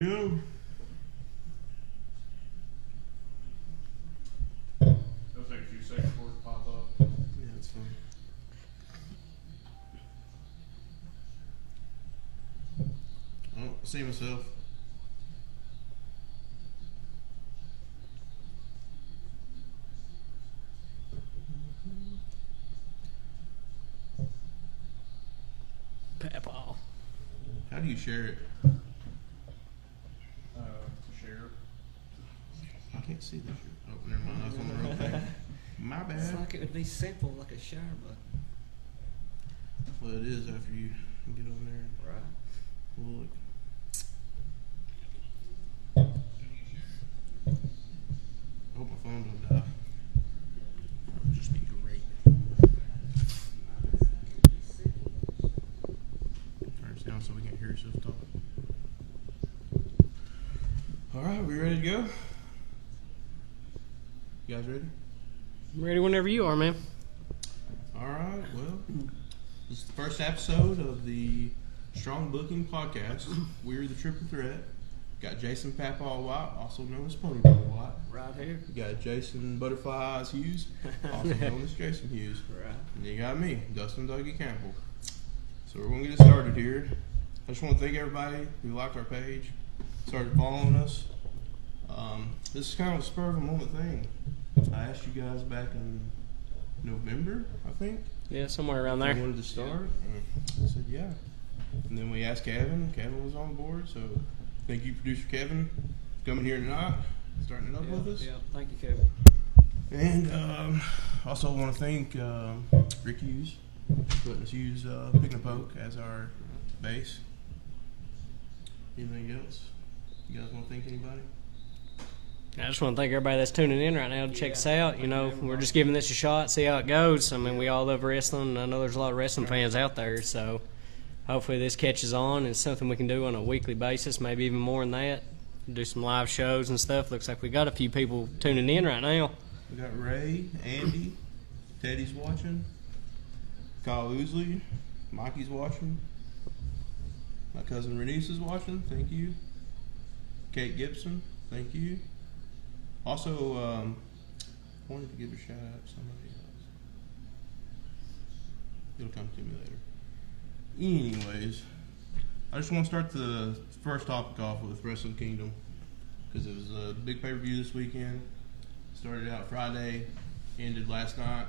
Yeah. It'll take a few seconds for it to pop up. Yeah, it's fine. Oh, I see myself. Papaw. How do you share it? Share. I can't see this. Oh, never mind. I was on the wrong thing. My bad. It's like it would be simple, like a share button. Well, it is after you get on there and Right. look. I hope my phone don't die. That would just be great. Turn this down so we can't hear yourself talk. Alright, we ready to go? You guys ready? I'm ready whenever you are, man. Alright, well, this is the first episode of the Strong Booking Podcast. We're the Triple Threat. Got Jason Papaw White, also known as Ponyboy White. Right here. You got Jason Butterfly Eyes Hughes, also known as Jason Hughes. Right. And you got me, Dustin Dougie Campbell. So we're going to get started here. I just want to thank everybody who liked our page, started following us. This is kind of a spur of a moment thing. I asked you guys back in November, I think. Yeah, somewhere around If there. you wanted to start. And I said, yeah. And then we asked Kevin. Kevin was on board. So thank you, producer Kevin, coming here tonight, starting it up with us. Yeah, thank you, Kevin. And also want to thank Rick Hughes, letting us use Pick and Poke as our base. Anything else? You guys want to thank anybody? I just want to thank everybody that's tuning in right now to check us out. You know, we're just giving this a shot, see how it goes. I mean, we all love wrestling, and I know there's a lot of wrestling fans out there, so hopefully this catches on. It's something we can do on a weekly basis, maybe even more than that. Do some live shows and stuff. Looks like we got a few people tuning in right now. We got Ray, Andy, Teddy's watching, Kyle Oosley, Mikey's watching, my cousin Renice is watching, thank you. Kate Gibson, thank you. Also, I wanted to give a shout out to somebody else. It'll come to me later. Anyways, I just want to start the first topic off with Wrestle Kindom because it was a big pay-per-view this weekend. Started out Friday, ended last night.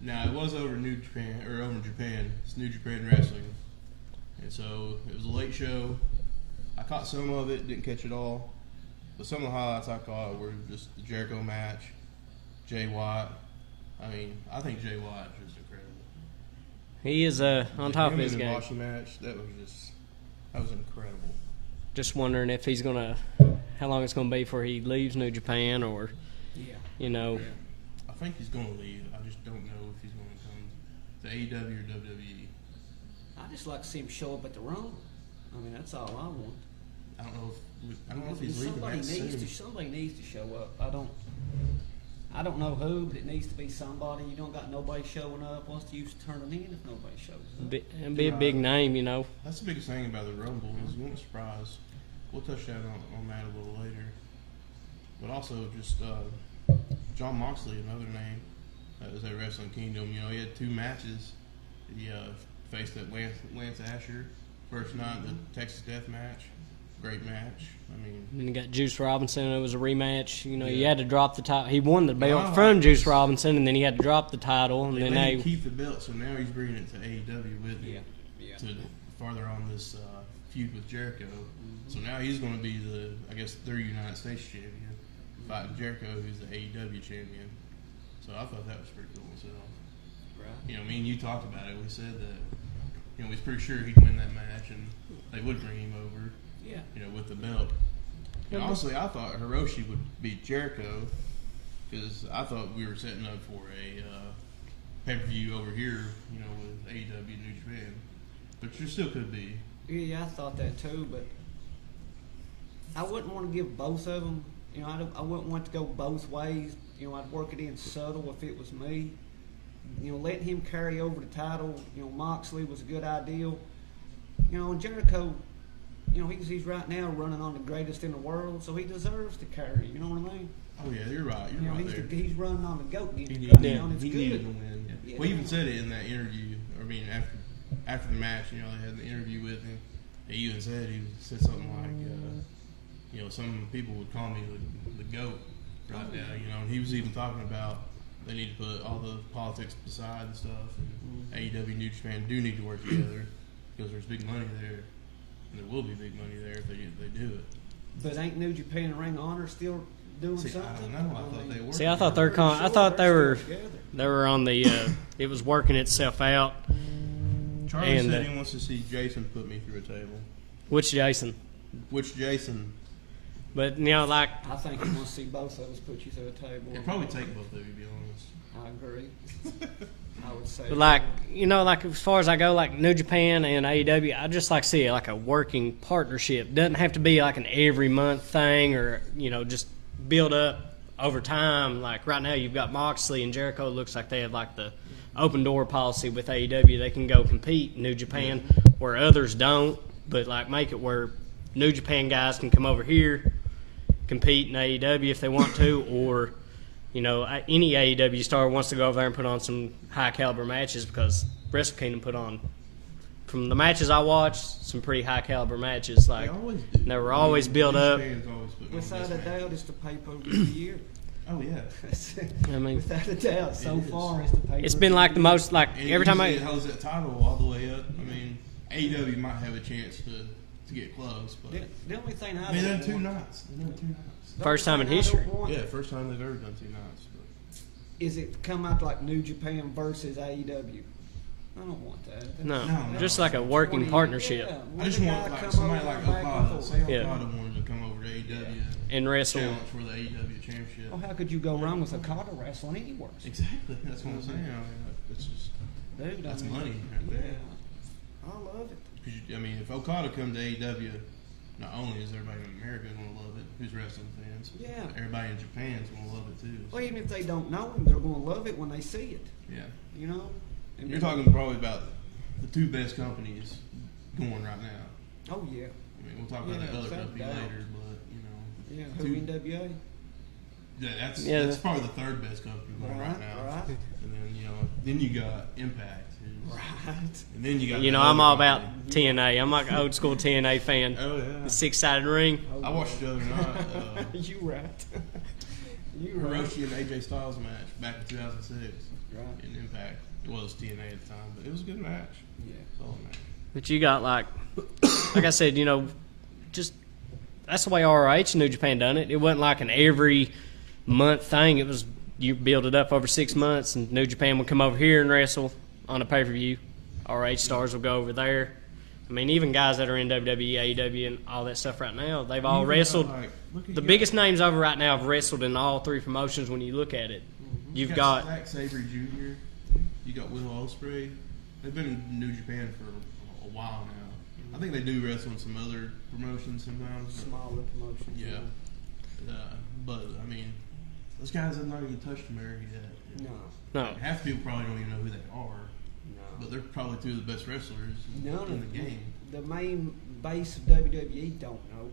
Now it was over New Japan or over Japan. It's New Japan Wrestling, and so it was a late show. I caught some of it, didn't catch it all, but some of the highlights I caught were just the Jericho match, Jay White. I mean, I think Jay White is just incredible. He is on top of his Him in the game. Boshi match, that was incredible. Just wondering if he's gonna, how long it's gonna be before he leaves New Japan, or you know. I think he's going to leave. I just don't know if he's going to come to AEW or WWE. I just like to see him show up at the Rumble. I mean, that's all I want. I don't know if he's leaving that soon. Somebody needs to show up. I don't know who, but it needs to be somebody. You don't got nobody showing up. What's the use of turning in if nobody shows up? Be a big name, you know. That's the biggest thing about the Rumble is you want a surprise. We'll touch that on that a little later. But also just John Moxley, another name that was at Wrestle Kindom. You know, he had 2 matches. He faced that Lance Asher first night, the Texas Death match. Great match. I mean, And then you got Juice Robinson. It was a rematch. You know, Yeah. you had to drop the title. He won the belt from Juice Robinson, and then he had to drop the title. And they then let him keep the belt, so now he's bringing it to AEW with him to farther on this feud with Jericho. So now he's going to be the, I guess, third United States champion, fighting Jericho, who's the AEW champion. So I thought that was pretty cool myself. Right. You know, me and you talked about it. We said that, you know, we was pretty sure he'd win that match, and they would bring him over. Yeah. You know, with the belt. And honestly, I thought Hiroshi would beat Jericho because I thought we were setting up for a pay-per-view over here, you know, with AEW New Japan. But you still could be. Yeah, I thought that too, but I wouldn't want to give both of them. You know, I wouldn't want to go both ways. You know, I'd work it in subtle if it was me. You know, letting him carry over the title. You know, Moxley was a good idea. You know, and Jericho, you know, he's right now running on the greatest in the world, so he deserves to carry. You know what I mean? Oh yeah, you're right. You're You know, right there. he's running on the goat. He Getting did. it done, it's He good. needed to win. Yeah. We even said it in that interview. I mean, after the match, you know, they had the interview with him. He even said something like, you know, some people would call me the goat right now. You know, and he was even talking about they need to put all the politics aside and stuff. And AEW and New Japan do need to work together because there's big money there, and there will be big money there if they do it. But ain't New Japan and Ring of Honor still doing See, something? I don't know. I thought they were. See, I thought they're Pretty I sure thought they they're were still together. they were on the it was working itself out. Charlie and, said he wants to see Jason put me through a table. Which Jason? Which Jason? But you know, like I think he wants to see both of us put you through a table. It'd probably take both of you, to be honest. I agree. I would say. But like, you know, like as far as I go, like New Japan and AEW, I just like to see it like a working partnership. Doesn't have to be like an every month thing, or you know, just build up over time. Like right now, you've got Moxley and Jericho. Looks like they have like the open door policy with AEW. They can go compete in New Japan where others don't. But like make it where New Japan guys can come over here, compete in AEW if they want to, or you know, any AEW star wants to go over there and put on some high caliber matches, because Wrestle Kindom put on, from the matches I watched, some pretty high caliber matches. Like They always do. they were always built up. Without a doubt, it's the pay-per-view of the year. Oh yeah. I mean, Without a doubt, so is. far it's the pay-per-view. it's been like the most like And every time it holds that title all the way up. I mean, AEW might have a chance to get close, but The only thing I mean, they're don't two want- nights. They're two nights. the First only time in thing I don't history. want Yeah, first time they've ever done two nights. But Is it come out like New Japan versus AEW? I don't want that. no, No. just like a working 20 partnership yeah, I just one want guy like come somebody over like and back and Okada. forth. Say Yeah. Okada wanted to come over to AEW and wrestle. challenge for the AEW championship. Well, how could you go wrong with Okada wrestling anywhere? Exactly. That's what I'm saying. I mean, it's just Dude, That's I mean, money right there. Yeah, I love it. 'cause I mean, if Okada comes to AEW, not only is everybody in America gonna love it, who's wrestling fans, Yeah. everybody in Japan's gonna love it too. Well, even if they don't know him, they're going to love it when they see it. Yeah. You know. And You're then- talking probably about the two best companies going right now. Oh yeah. I mean, we'll talk about Yeah, that other without company doubt. later, but you know, Yeah. Two- Who NWA? that's probably the third best company going right now. Right. And then you got Impact, Right. and then you got You the know, I'm other all about company. TNA. I'm like an old school TNA fan. Oh yeah. The 6-sided ring. I watched the other night You right. You right. Hiroshi and AJ Styles match back in 2006 Right. in Impact. It was TNA at the time, but it was a good match. Yeah. Solid match. But you got like I said, you know, just that's the way ROH and New Japan done it. It wasn't like an every month thing. It was you build it up over 6 months, and New Japan would come over here and wrestle on a pay-per-view. ROH stars will go over there. I mean, even guys that are in WWE, AEW, and all that stuff right now, they've all You wrestled. got, like, look at The you biggest got- names over right now have wrestled in all three promotions when you look at it. You've you got Zack Sabre Jr. You got Will Ospreay. They've been in New Japan for a while now. I think they do wrestle in some other promotions sometimes. but- Smaller promotion. Yeah. But I mean, those guys have not even touched America yet. No. no. Half the people probably don't even know who they are, No. but they're probably two of the best wrestlers None in of the game. The main base of WWE don't know.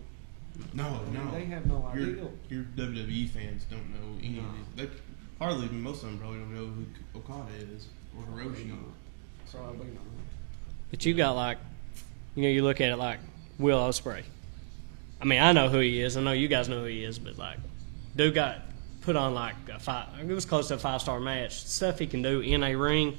No, I mean, no. they have no idea. Your WWE fans don't know any of No. these. They hardly, most of them probably don't know who Okada is or Hiroshi. Probably not. But you got like, you know, you look at it like Will Ospreay. I mean, I know who he is. I know you guys know who he is, but like, dude got put on like it was close to a 5-star match. Stuff he can do in a ring.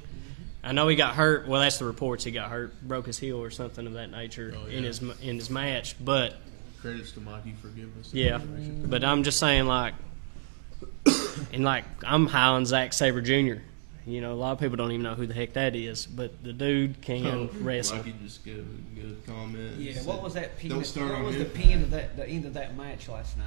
I know he got hurt. Well, that's the reports. He got hurt, broke his heel or something of that nature Oh, yeah. in his match. But Credits to Mikey for giving us. yeah, but I'm just saying like, and like I'm high on Zack Sabre Jr. You know, a lot of people don't even know who the heck that is, but the dude can wrestle. Mikey just gave a good comment. Yeah. He said, What was that pin? Don't start what on was the Impact. pin of that? The end of that match last night.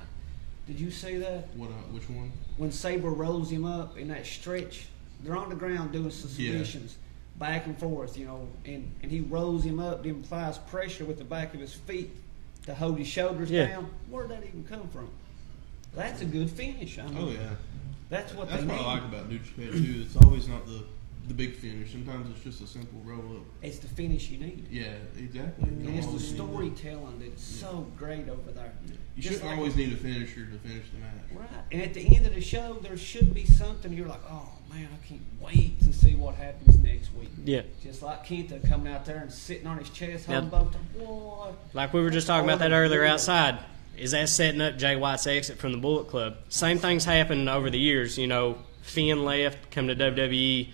Did you see that? What? Which one? When Sabre rolls him up in that stretch, they're on the ground doing some Yeah. submissions, back and forth, you know, and he rolls him up, then applies pressure with the back of his feet to hold his shoulders Yeah. down. Where'd that even come from? That's a good finish. I mean, Oh yeah. that's what That's they what need. I like about New Japan too. It's always not the the big finish. Sometimes it's just a simple roll up. It's the finish you need. Yeah, exactly. And it's the Always need that. storytelling that's so great over there. You Just shouldn't like- always need a finisher to finish the match. Right. And at the end of the show, there should be something you're like, oh man, I can't wait to see what happens next week. Yeah. Just like Kenta coming out there and sitting on his chest, holding Yep. both of them. What? Like we were just talking about that earlier outside. Is that setting up Jay White's exit from the Bullet Club? Same things happened over the years. You know, Finn left, come to WWE.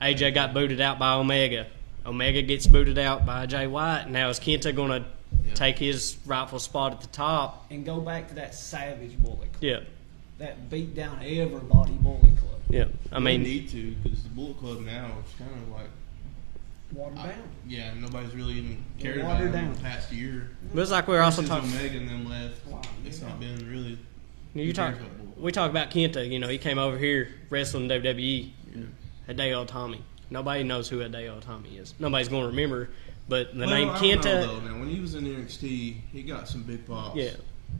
AJ got booted out by Omega. Omega gets booted out by Jay White. Now is Kenta going to take his rightful spot at the top? And go back to that savage Bullet Club. Yeah. That beat down everybody Bullet Club. Yeah. I We mean, need to, because the Bullet Club now is kind of like, Watered down. yeah, nobody's really even cared They're about watered it in down. the past year. but it's like we were also Since talking. Omega and them left, Wow, it's yeah. not been really. You talk. We talk about Kenta. You know, he came over here wrestling WWE. Hideo Itami. Nobody knows who Hideo Itami is. Nobody's going to remember. But the name I don't know, Kenta. though. Now, when he was in NXT, he got some big pops. Yeah.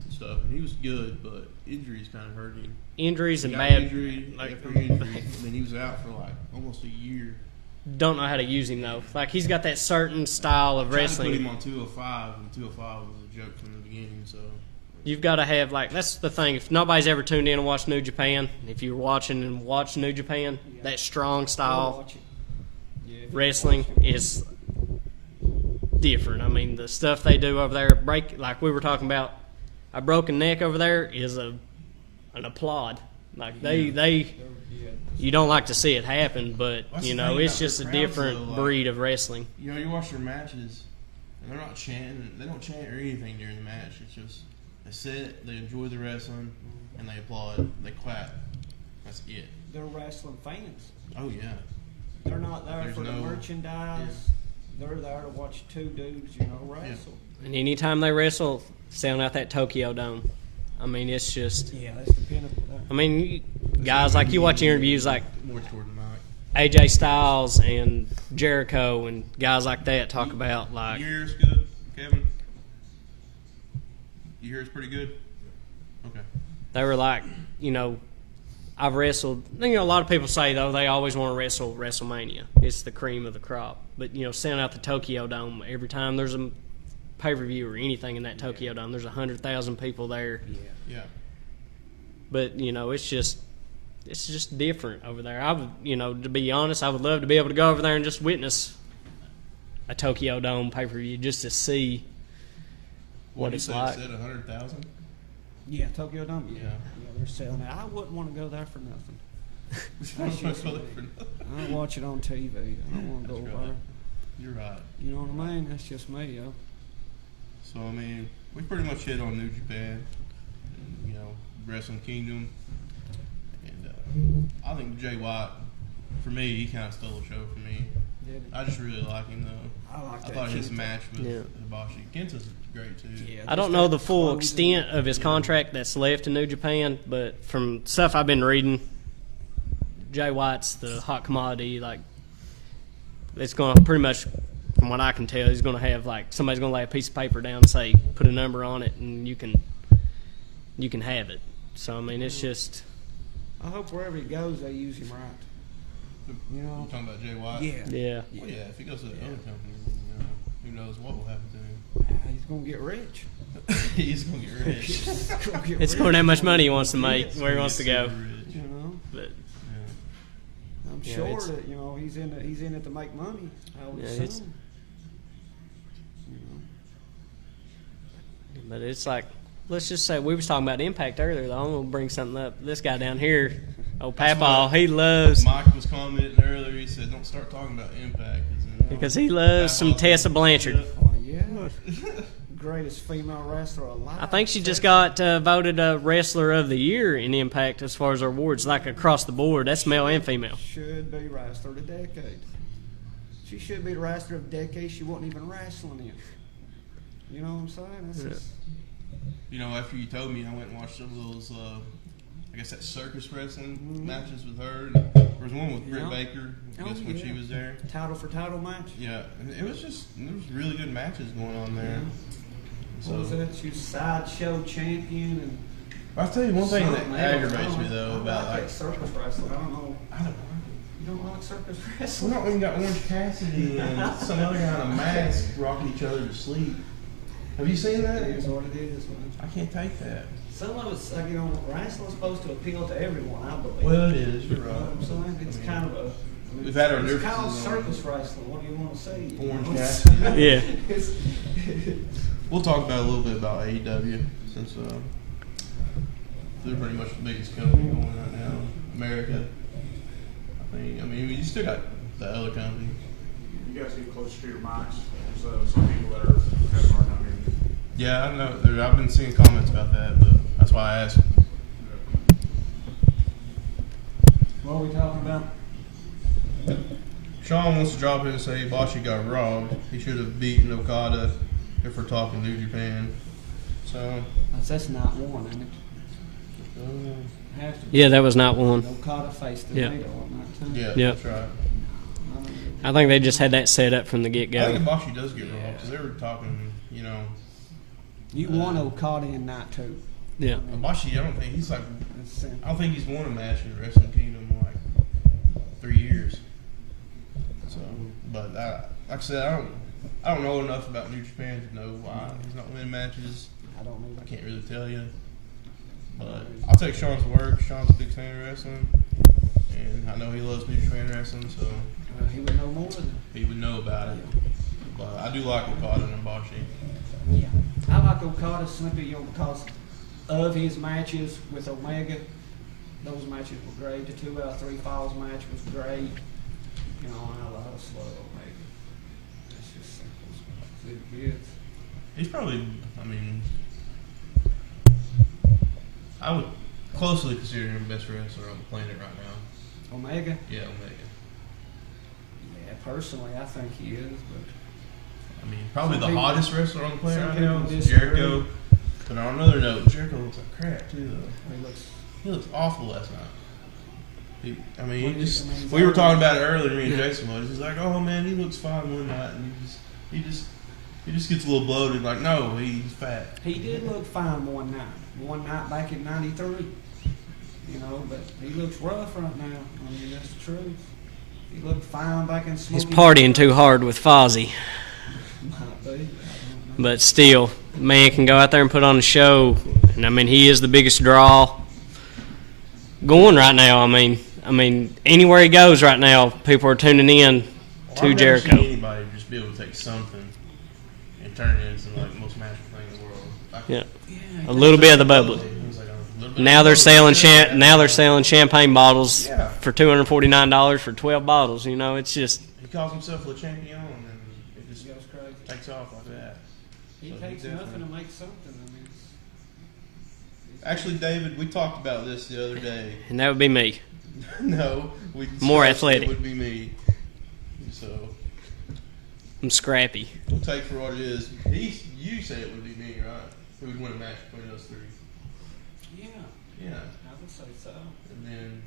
And stuff, and he was good, but injuries kind of hurt him. Injuries He and got bad. injury like- after injury, and then he was out for like almost a year. Don't know how to use him though. Like he's got that certain style of Tried to put wrestling. him on 205, and 205 was a joke from the beginning. So You've got to have like that's the thing. If nobody's ever tuned in and watched New Japan, if you're watching and watch New Japan, that strong Go style watch it. Yeah, if you wrestling watch it. is different. I mean, the stuff they do over there, break like we were talking about, a broken neck over there is an applaud. Like they Yeah. you don't like to see it happen, but That's you the know thing it's about just the a crowds, different though, like- breed of wrestling. you know, you watch their matches, and they're not chanting. They don't chant or anything during the match. It's just they sit, they enjoy the wrestling, and they applaud. They clap. That's it. They're wrestling fans. Oh yeah. They're not there There's for the no- merchandise. They're there to watch two dudes, wrestle. And anytime they wrestle, sound out that Tokyo Dome. I mean, it's just. Yeah, that's the pinnacle. I mean, guys like you watch interviews like More toward the mic. AJ Styles and Jericho and guys like that talk about like You hear us good, Kevin? You hear us pretty good? Okay. they were like, you know, I've wrestled. You know, a lot of people say though they always want to wrestle WrestleMania. It's the cream of the crop. But you know, sound out the Tokyo Dome every time there's a pay-per-view or anything in that Tokyo Dome. There's 100,000 people there. Yeah. But you know, it's just different over there. I would, you know, to be honest, I would love to be able to go over there and just witness a Tokyo Dome pay-per-view just to see what it's like. Said 100,000. Yeah, Tokyo Dome. Yeah. Yeah, they're selling it. I wouldn't want to go there for nothing. That's just I don't watch it on TV. I don't want to go That's there. right. You're right. You know what I mean? That's just me, yo. So I mean, we pretty much hit on New Japan, and, you know, Wrestle Kingdom, and I think Jay White, for me, he kind of stole the show for me. I just really like him though. I like I that thought his Kenta. match with Yeah. Hibachi, Kenta's great too. Yeah, I don't just know that the full closing- extent of his contract that's left in New Japan, but from stuff I've been reading, Jay White's the hot commodity. Like, it's going to pretty much, from what I can tell, he's going to have like somebody's going to lay a piece of paper down and say, put a number on it, and you can have it. So I mean, it's just I hope wherever he goes, they use him right. You I'm know? talking about Jay White. yeah. Well, yeah. If he goes to the other company, you know, who knows what will happen to He's gonna get rich. him? He's gonna get rich. He's gonna get It's rich. going how much money he wants to make, Yes. where he wants to go. Super rich. You know, But Yeah. I'm Yeah, sure it's- that he's in it to make money. I would Yeah, assume. it's- You know? But it's like, let's just say we was talking about Impact earlier. Though I'm gonna bring something up. This guy down here, That's Papaw, what he loves Mike was commenting earlier. He said, "Don't start talking about Impact." because he loves some Papaw's Tessa gonna- Blanchard. Oh yeah. Greatest female wrestler alive. I think she just got voted a Wrestler of the Year in Impact as far as her awards, like across the board. That's male and female. Should be wrestler of the decade. She should be the wrestler of the decade. She wasn't even wrestling in. You know what I'm saying? That's Yeah. just, You know, after you told me, I went and watched some of those. I guess that circus wrestling matches with her. And there was one with Britt Yeah. Baker. I guess Oh, when yeah. she was there. title for title match. Yeah, and it was just there was really good matches going on there. What was that? She was sideshow champion and. I'll tell you one thing that something else. aggravates me I though don't about like like that circus wrestling. I don't know. I don't know. You don't like circus We wrestling? don't even got Orange Cassidy and some other guy in a mask rocking each other to sleep. Have you seen that? It is what it is, man. I can't take that. Some of us, like, you know, wrestling's supposed to appeal to everyone, I believe. Well, it is. You're You know right. what I'm saying? It's kind of a. I mean, we've had our it's called differences on- circus wrestling. What do you want to say? Orange You know? Cassidy. Yeah. It's, We'll talk about a little bit about AEW since they're pretty much the biggest company going right now in America. I mean, you still got the other company. You guys get closer to your mics. There's some people that are having a hard time hearing you. Yeah, I know. I've been seeing comments about that, but that's why I asked. what are we talking about? Sean wants to drop in and say Boshi got robbed. He should have beaten Okada if we're talking New Japan. So, That's not one, isn't it? Has to be. Yeah, that was not one. Okada faced the Yeah. NATO on that time. yeah, Yep. that's right. I think they just had that set up from the get I think go. Boshi does get robbed because they were talking, You won Okada in night two. Yeah. Boshi, I don't think he's like. That's simple. I don't think he's won a match in Wrestle Kingdom in like 3 years. So, but like I said, I don't know enough about New Japan to know why he's not winning matches. I don't know. I can't really tell you. But I'll take Sean's word. Sean's a big fan of wrestling, and I know he loves New Japan wrestling, so He would know more than he would know about it. But I do like Okada and Boshi. Yeah. I like Okada simply, because of his matches with Omega. Those matches were great. The 2 out of 3 falls match was great. You know, and I love slow Omega. It's just simple. It is. He's probably, I would closely consider him the best wrestler on the planet right now. Omega? Yeah, Omega. Yeah, personally, I think he is, but Probably Some the people- hottest wrestler on the planet some right now people is disagree. Jericho. But on another note, Jericho looks like crap too. Though. He looks awful last night. We were talking about it earlier. Me and Jason was. He's like, "Oh man, he looks fine one night, and he just gets a little bloated." Like, no, he's fat. he did look fine one night. One night back in '93. You know, but he looks rough right now. That's the truth. He looked fine back in He's Smoky partying too hard with Fozzy. Might be. I don't know. But still, man can go out there and put on a show. And he is the biggest draw going right now. Anywhere he goes right now, people are tuning in to I've Jericho. never seen anybody just be able to take something and turn it into like the most magical thing in the world. Yeah, Yeah, a little bit of the bubbly. It was like a little bit Now of they're bubbly. selling Now they're selling champagne bottles Yeah. for $249 for 12 bottles. It's just He calls himself Le Champion, and then it just He goes crazy. takes off like that. He So takes he nothing definitely- to make something. Actually, David, we talked about this the other day. and that would be me. No, we More discussed athletic. It would be me. So I'm scrappy. we'll take for what it is. You say it would be me, right? Who would win a match between us three? Yeah, Yeah. I would say so. And then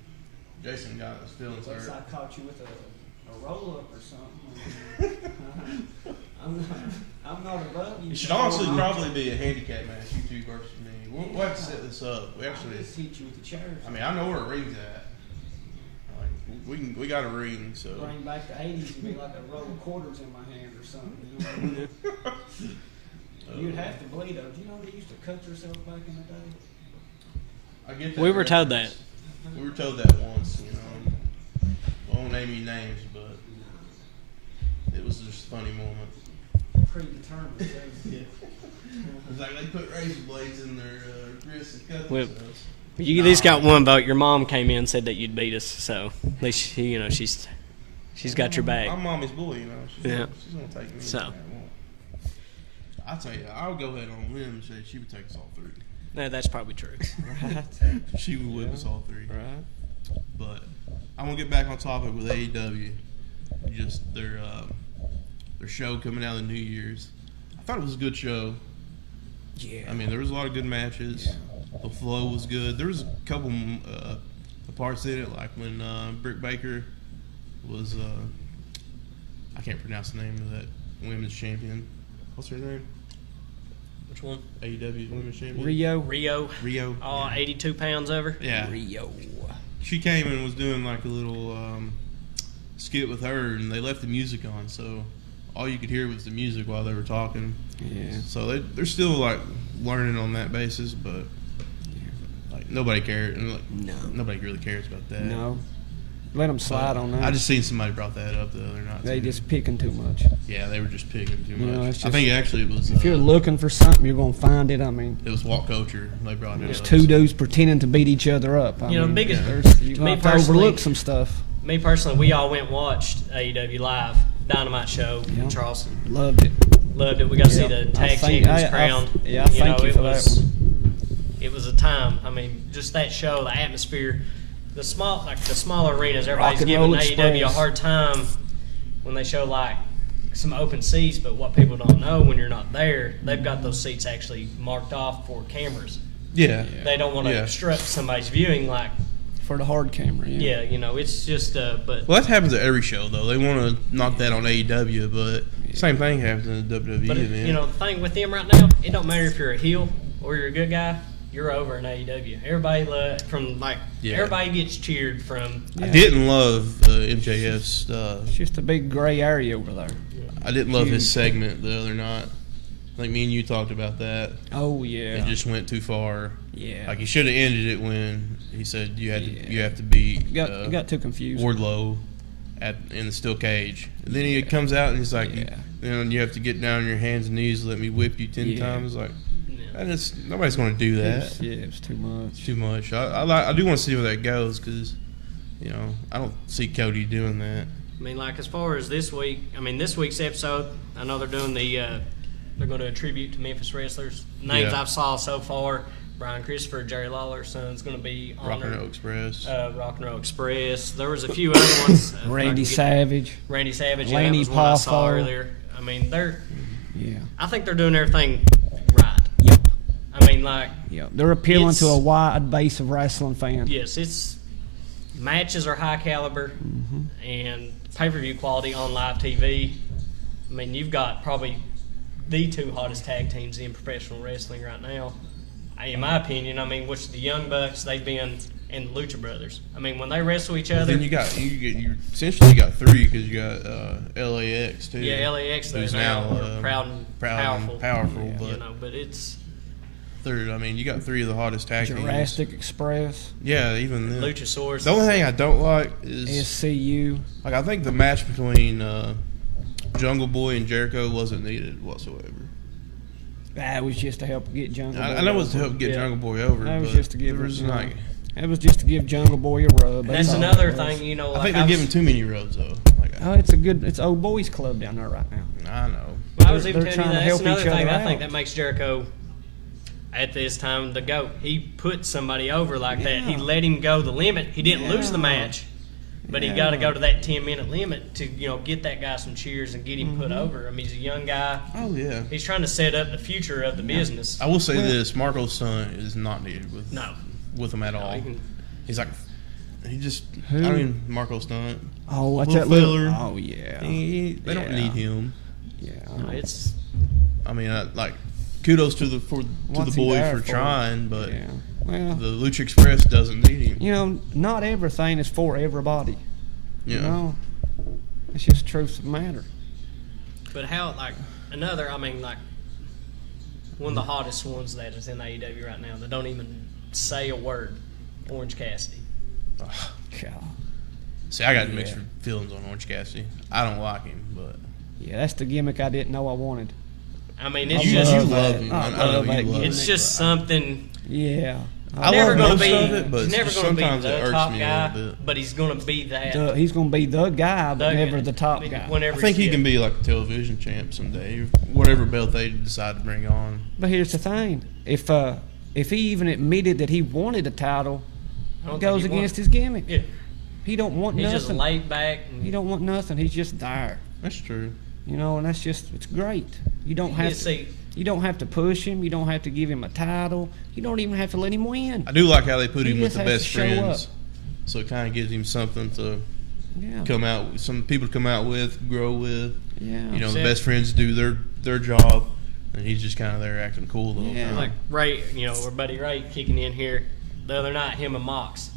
Jason got his feelings Unless hurt. I caught you with a roll up or something. I'm not above you. It should honestly probably be a handicap match, you two versus me. We'll have to set this up. We I actually, just hit you with the chairs. I know where a ring's at. Like we got a ring, so. Bring back the '80s and be like a roll of quarters in my hand or something. You know? You'd have to bleed though. Do you know they used to cut yourself back in the day? I get that. We were told reference. that. We were told that once, I won't name any names, but it was just a funny moment. Predetermined. too. Yeah. It was like they put razor blades in their wrists and cut Well, themselves. You at least got one vote. Your mom came in and said that you'd beat us, so at least she's got your back. I'm mommy's boy, She's Yeah. gonna take me. So. I'll tell you, I'll go ahead on a limb and say she would take us all three. No, that's probably true. She would whip us all three. Right. But I'm gonna get back on topic with AEW. Just their show coming out of New Year's. I thought it was a good show. Yeah. There was a lot of good matches. The flow was good. There was a couple parts in it, like when Britt Baker was I can't pronounce the name of that women's champion. What's her name? Which one? AEW's women's champion. Rio. Rio. Oh, 82 pounds over. Yeah. Rio. She came and was doing like a little skit with her, and they left the music on, so all you could hear was the music while they were talking. Yeah. So they're still like learning on that basis, but like nobody cares. Like, No. Nobody really cares about that. No. Let them slide on that. I just seen somebody brought that up the other night. They too. just picking too much. Yeah, they were just picking too You know, much. it's I just- think actually it was. If you're looking for something, you're gonna find it. I mean, it was Walt Culture. They brought it there's up. two dudes pretending to beat each other up. I You know, mean, biggest- you to me have to personally- overlook some stuff. Me personally, we all went and watched AEW live Dynamite show Yeah. in Charleston. Loved it. Loved it. We got to see Yeah. the I tag think- champions I crowned. thank you for that one. It was a time. I mean, just that show, the atmosphere, the smaller arenas. Everybody's Rock and giving Roll AEW a Express. hard time when they show like some open seats. But what people don't know when you're not there, they've got those seats actually marked off for cameras. Yeah. They don't want to Yeah. obstruct somebody's viewing. Like, For the hard camera, yeah, you know, it's just. But Well, that happens at every show, though. They want to knock that on AEW, but same thing happens in the WWE. But man. you know, the thing with them right now, it don't matter if you're a heel or you're a good guy. You're over in AEW. Everybody everybody gets cheered from. I didn't love MJF's. It's just a big gray area over there. I didn't love his Huge. segment the other night. I think me and you talked about that. Oh yeah. It just went too far. Yeah. Like he should have ended it when he said you Yeah. have to beat You got too confused. Wardlow in the steel cage. And then he comes out and he's like, Yeah. you have to get down on your hands and knees and let me whip you 10 Yeah. times. Like, Yeah. nobody's going to do that. It was too much. Too much. I do want to see where that goes because, I don't see Cody doing that. I mean, like as far as this week, this week's episode, I know they're doing they're going to attribute to Memphis wrestlers. Names Yeah. I've saw so far: Brian Christopher, Jerry Lawler's son's going to be Rock and honored. Roll Express. Rock and Roll Express. There was a few other ones. If I Randy can get- Savage. Randy Savage. Yeah, that Laney was one I saw Papaw. earlier. I mean, Yeah. I think they're doing everything right. Yep. I mean, like, Yep. They're appealing to a It's- wide base of wrestling fans. yes, it's matches are high caliber and pay-per-view quality on live TV. I mean, you've got probably the two hottest tag teams in professional wrestling right now. In my opinion, which the Young Bucks, they've been, and the Lucha Brothers. I mean, when they wrestle each other, Then you essentially got three because you got LAX too. yeah, LAX, who's they're now now proud and powerful, you but know, but it's third. You got three of the hottest tag teams. Jurassic Express. Yeah, even then. Luchasaurus. The only thing I don't like is SCU. I think the match between Jungle Boy and Jericho wasn't needed whatsoever. That was just to help get Jungle Boy. I know it was to help get Yeah. Jungle Boy over. That was but just to give there her, was you know, like, That was just to give Jungle Boy a rub. And that's all another it was. thing, you know. I Like think they're was- giving too many roads though. Oh, it's old boys club down there right now. I know. Well, I was They're- even they're telling you trying to that's help another each thing other I think out. that makes Jericho at this time the GOAT. He put somebody over like that. He Yeah. let him go the limit. He didn't lose the Yeah. match, but he got to go to that 10-minute limit to get that guy some cheers and get him put over. He's a young guy. Oh yeah. He's trying to set up the future of the business. I will say this: Marco's son is not needed with him at all. he can- He's like, he just. Who? I mean, Marco's son. Oh, what's Little that little? filler. Oh yeah. They don't need him. Yeah. No, it's Kudos to the What's he boy there for for? trying, but Yeah. Well, the Lucha Express doesn't need him. not everything is for everybody. Yeah. You know, it's just the truth of the matter. but how one of the hottest ones that is in AEW right now that don't even say a word. Orange Cassidy. Ugh. God. See, I got mixed Yeah. feelings on Orange Cassidy. I don't like him, but Yeah, that's the gimmick I didn't know I wanted. It's you just love that. him. I I know love you that love gimmick. it's it, just but something. Yeah. I never love gonna most be. of it, but he's never just gonna be sometimes it the irks top me a guy, little bit. but he's gonna be that. He's going to be the guy, but the never guy. the top guy. Whenever I think he he's can good. be like a television champ someday, whatever belt they decide to bring on. But here's the thing: if he even admitted that he wanted a title, I it don't goes think he against wants- his gimmick. Yeah, He don't want he's just nothing. laid back. He don't want nothing. He's just there. That's true. And that's just it's great. You don't have to. See, You don't have to push him. You don't have to give him a title. You don't even have to let him win. I do like how they put He him with just the has to best show friends, up. so it kind of gives him something to Yeah. come out, some people to come out with, grow with. Yeah. The See, best friends do their job, and he's just kind of there acting cool the whole Yeah. time. like Ray, our buddy Ray kicking in here the other night, him and Mox.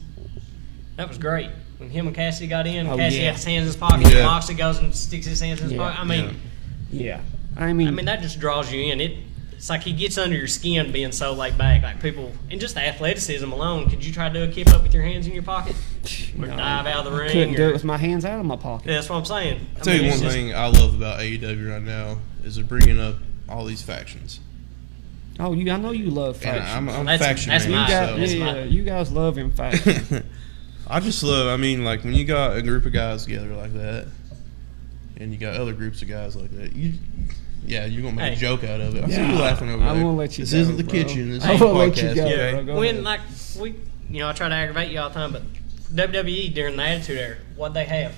That was great. when him and Cassidy got in, Oh, Cassidy yeah. had his hands in his pocket, Yeah. Moxley goes and sticks his hands in his pocket. I mean, Yeah. I mean that just draws you in. It's like he gets under your skin being so laid back. Like people, and just the athleticism alone. Could you try to do a keep up with your hands in your pocket, or No, dive out of the ring? couldn't do or- it with my hands out of my pocket. Yeah, that's what I'm saying. I'll tell you one it's just- thing I love about AEW right now is they're bringing up all these factions. Oh, I know you love And factions. I'm a That's- faction that's man. my- You got, so. that's yeah, my- you guys love him factions. I just love. I mean, like when you got a group of guys together like that, and you got other groups of guys like that, you're gonna make a Hey. joke out of it. I see Yeah. you laughing over I'm there. gonna let you This go, isn't the bro. kitchen. This I'm is gonna a let you podcast. go, Okay? bro. Go when ahead. like I try to aggravate you all the time, but WWE during the Attitude Era, what'd they have?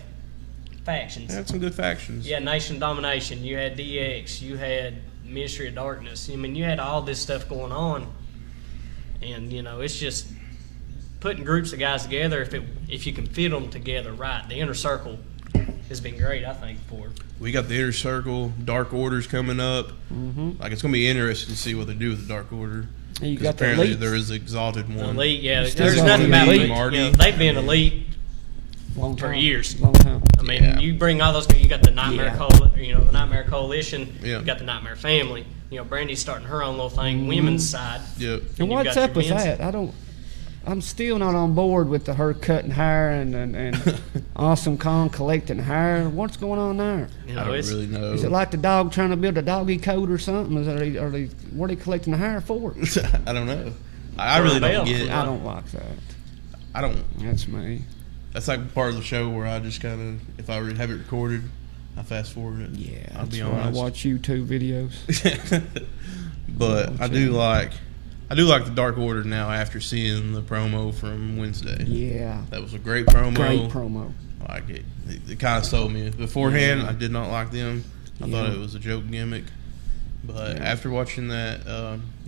Factions. They had some good factions. You had Nation Domination, you had DX, you had Ministry of Darkness. I mean, you had all this stuff going on, and it's just putting groups of guys together. If you can fit them together right, the Inner Circle has been great, I think, for. We got the Inner Circle, Dark Order's coming up. Mm-hmm. Like it's gonna be interesting to see what they do with the Dark Order. And you 'Cause got the apparently elites. there is an exalted The one. elite, yeah. still There's got nothing the about elite. elite. Marty. They've been elite Long for time. years. Long time. I mean, Yeah. you bring all those. You got the Nightmare Yeah. the Nightmare Coalition. Yeah. You got the Nightmare Family. Brandy's starting her own little thing, women's side. Yep. And you've what's got up your with men's- that? I'm still not on board with her cutting hair and Awesome Kong collecting hair. What's going on there? I don't really know. Is it like the dog trying to build a doggy coat or something? What are they collecting the hair for? I don't know. I really don't get it. I don't like that. I don't. That's me. That's like part of the show where I just kind of, if I have it recorded, I fast forward it. Yeah, I'll be that's why I honest. watch YouTube videos. But I do like the Dark Order now after seeing the promo from Wednesday. Yeah, That was a great promo. great promo. Like it kind of sold me. Beforehand, I did not like them. I thought Yeah. it was a joke gimmick. But Yeah. after watching that,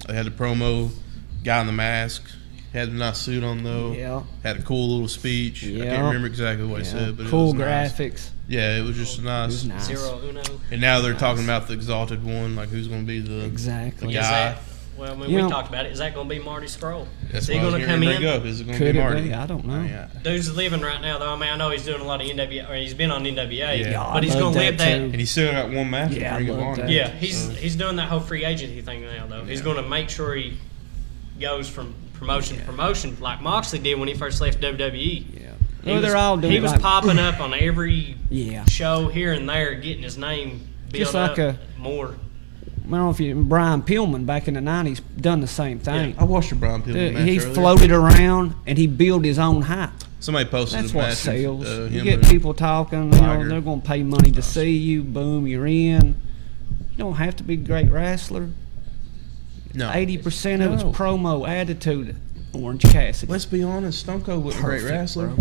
they had the promo, guy in the mask, had a nice suit on though. Yeah. Had a cool little speech. I Yeah. can't remember exactly what he Yeah. said, but Cool it was nice. graphics. Yeah, it was just It nice. was nice. Zero Uno. And now they're talking about the exalted one, like who's going to be the Exactly. the Is guy. that? Well, I mean, You we know- talked about it. Is that going to be Marty Scurll? That's Is he why I was going to getting come ready to in? go. Is it going to Could be it Marty? be? I don't know. Yeah. Dude's living right now, though. I mean, I know he's doing a lot of NWA, or he's been on NWA, Yeah. but he's I going love to live that that. too. And he's still got one match Yeah, I to Ring of love Honor. that. Yeah, he's doing that whole free agency thing now, though. He's Yeah. going to make sure he goes from promotion to promotion, like Moxley did when he first left WWE. Yeah. He Well, was, they're all doing He it was like- popping up on every Yeah. show here and there, getting his name built Just like up more. I don't know if you Brian Pillman back in the '90s done the same thing. I watched the Brian Pillman match He earlier. floated around and he built his own hype. Somebody posted That's a what match sells. of You him get and people talking. You know, Liger. they're going to pay money to see you. Boom, you're in. You don't have to be a great wrestler. No. 80% of it's No. promo, attitude. Orange Cassidy. Let's be honest, Stone Cold wasn't a great Perfect, wrestler. bro.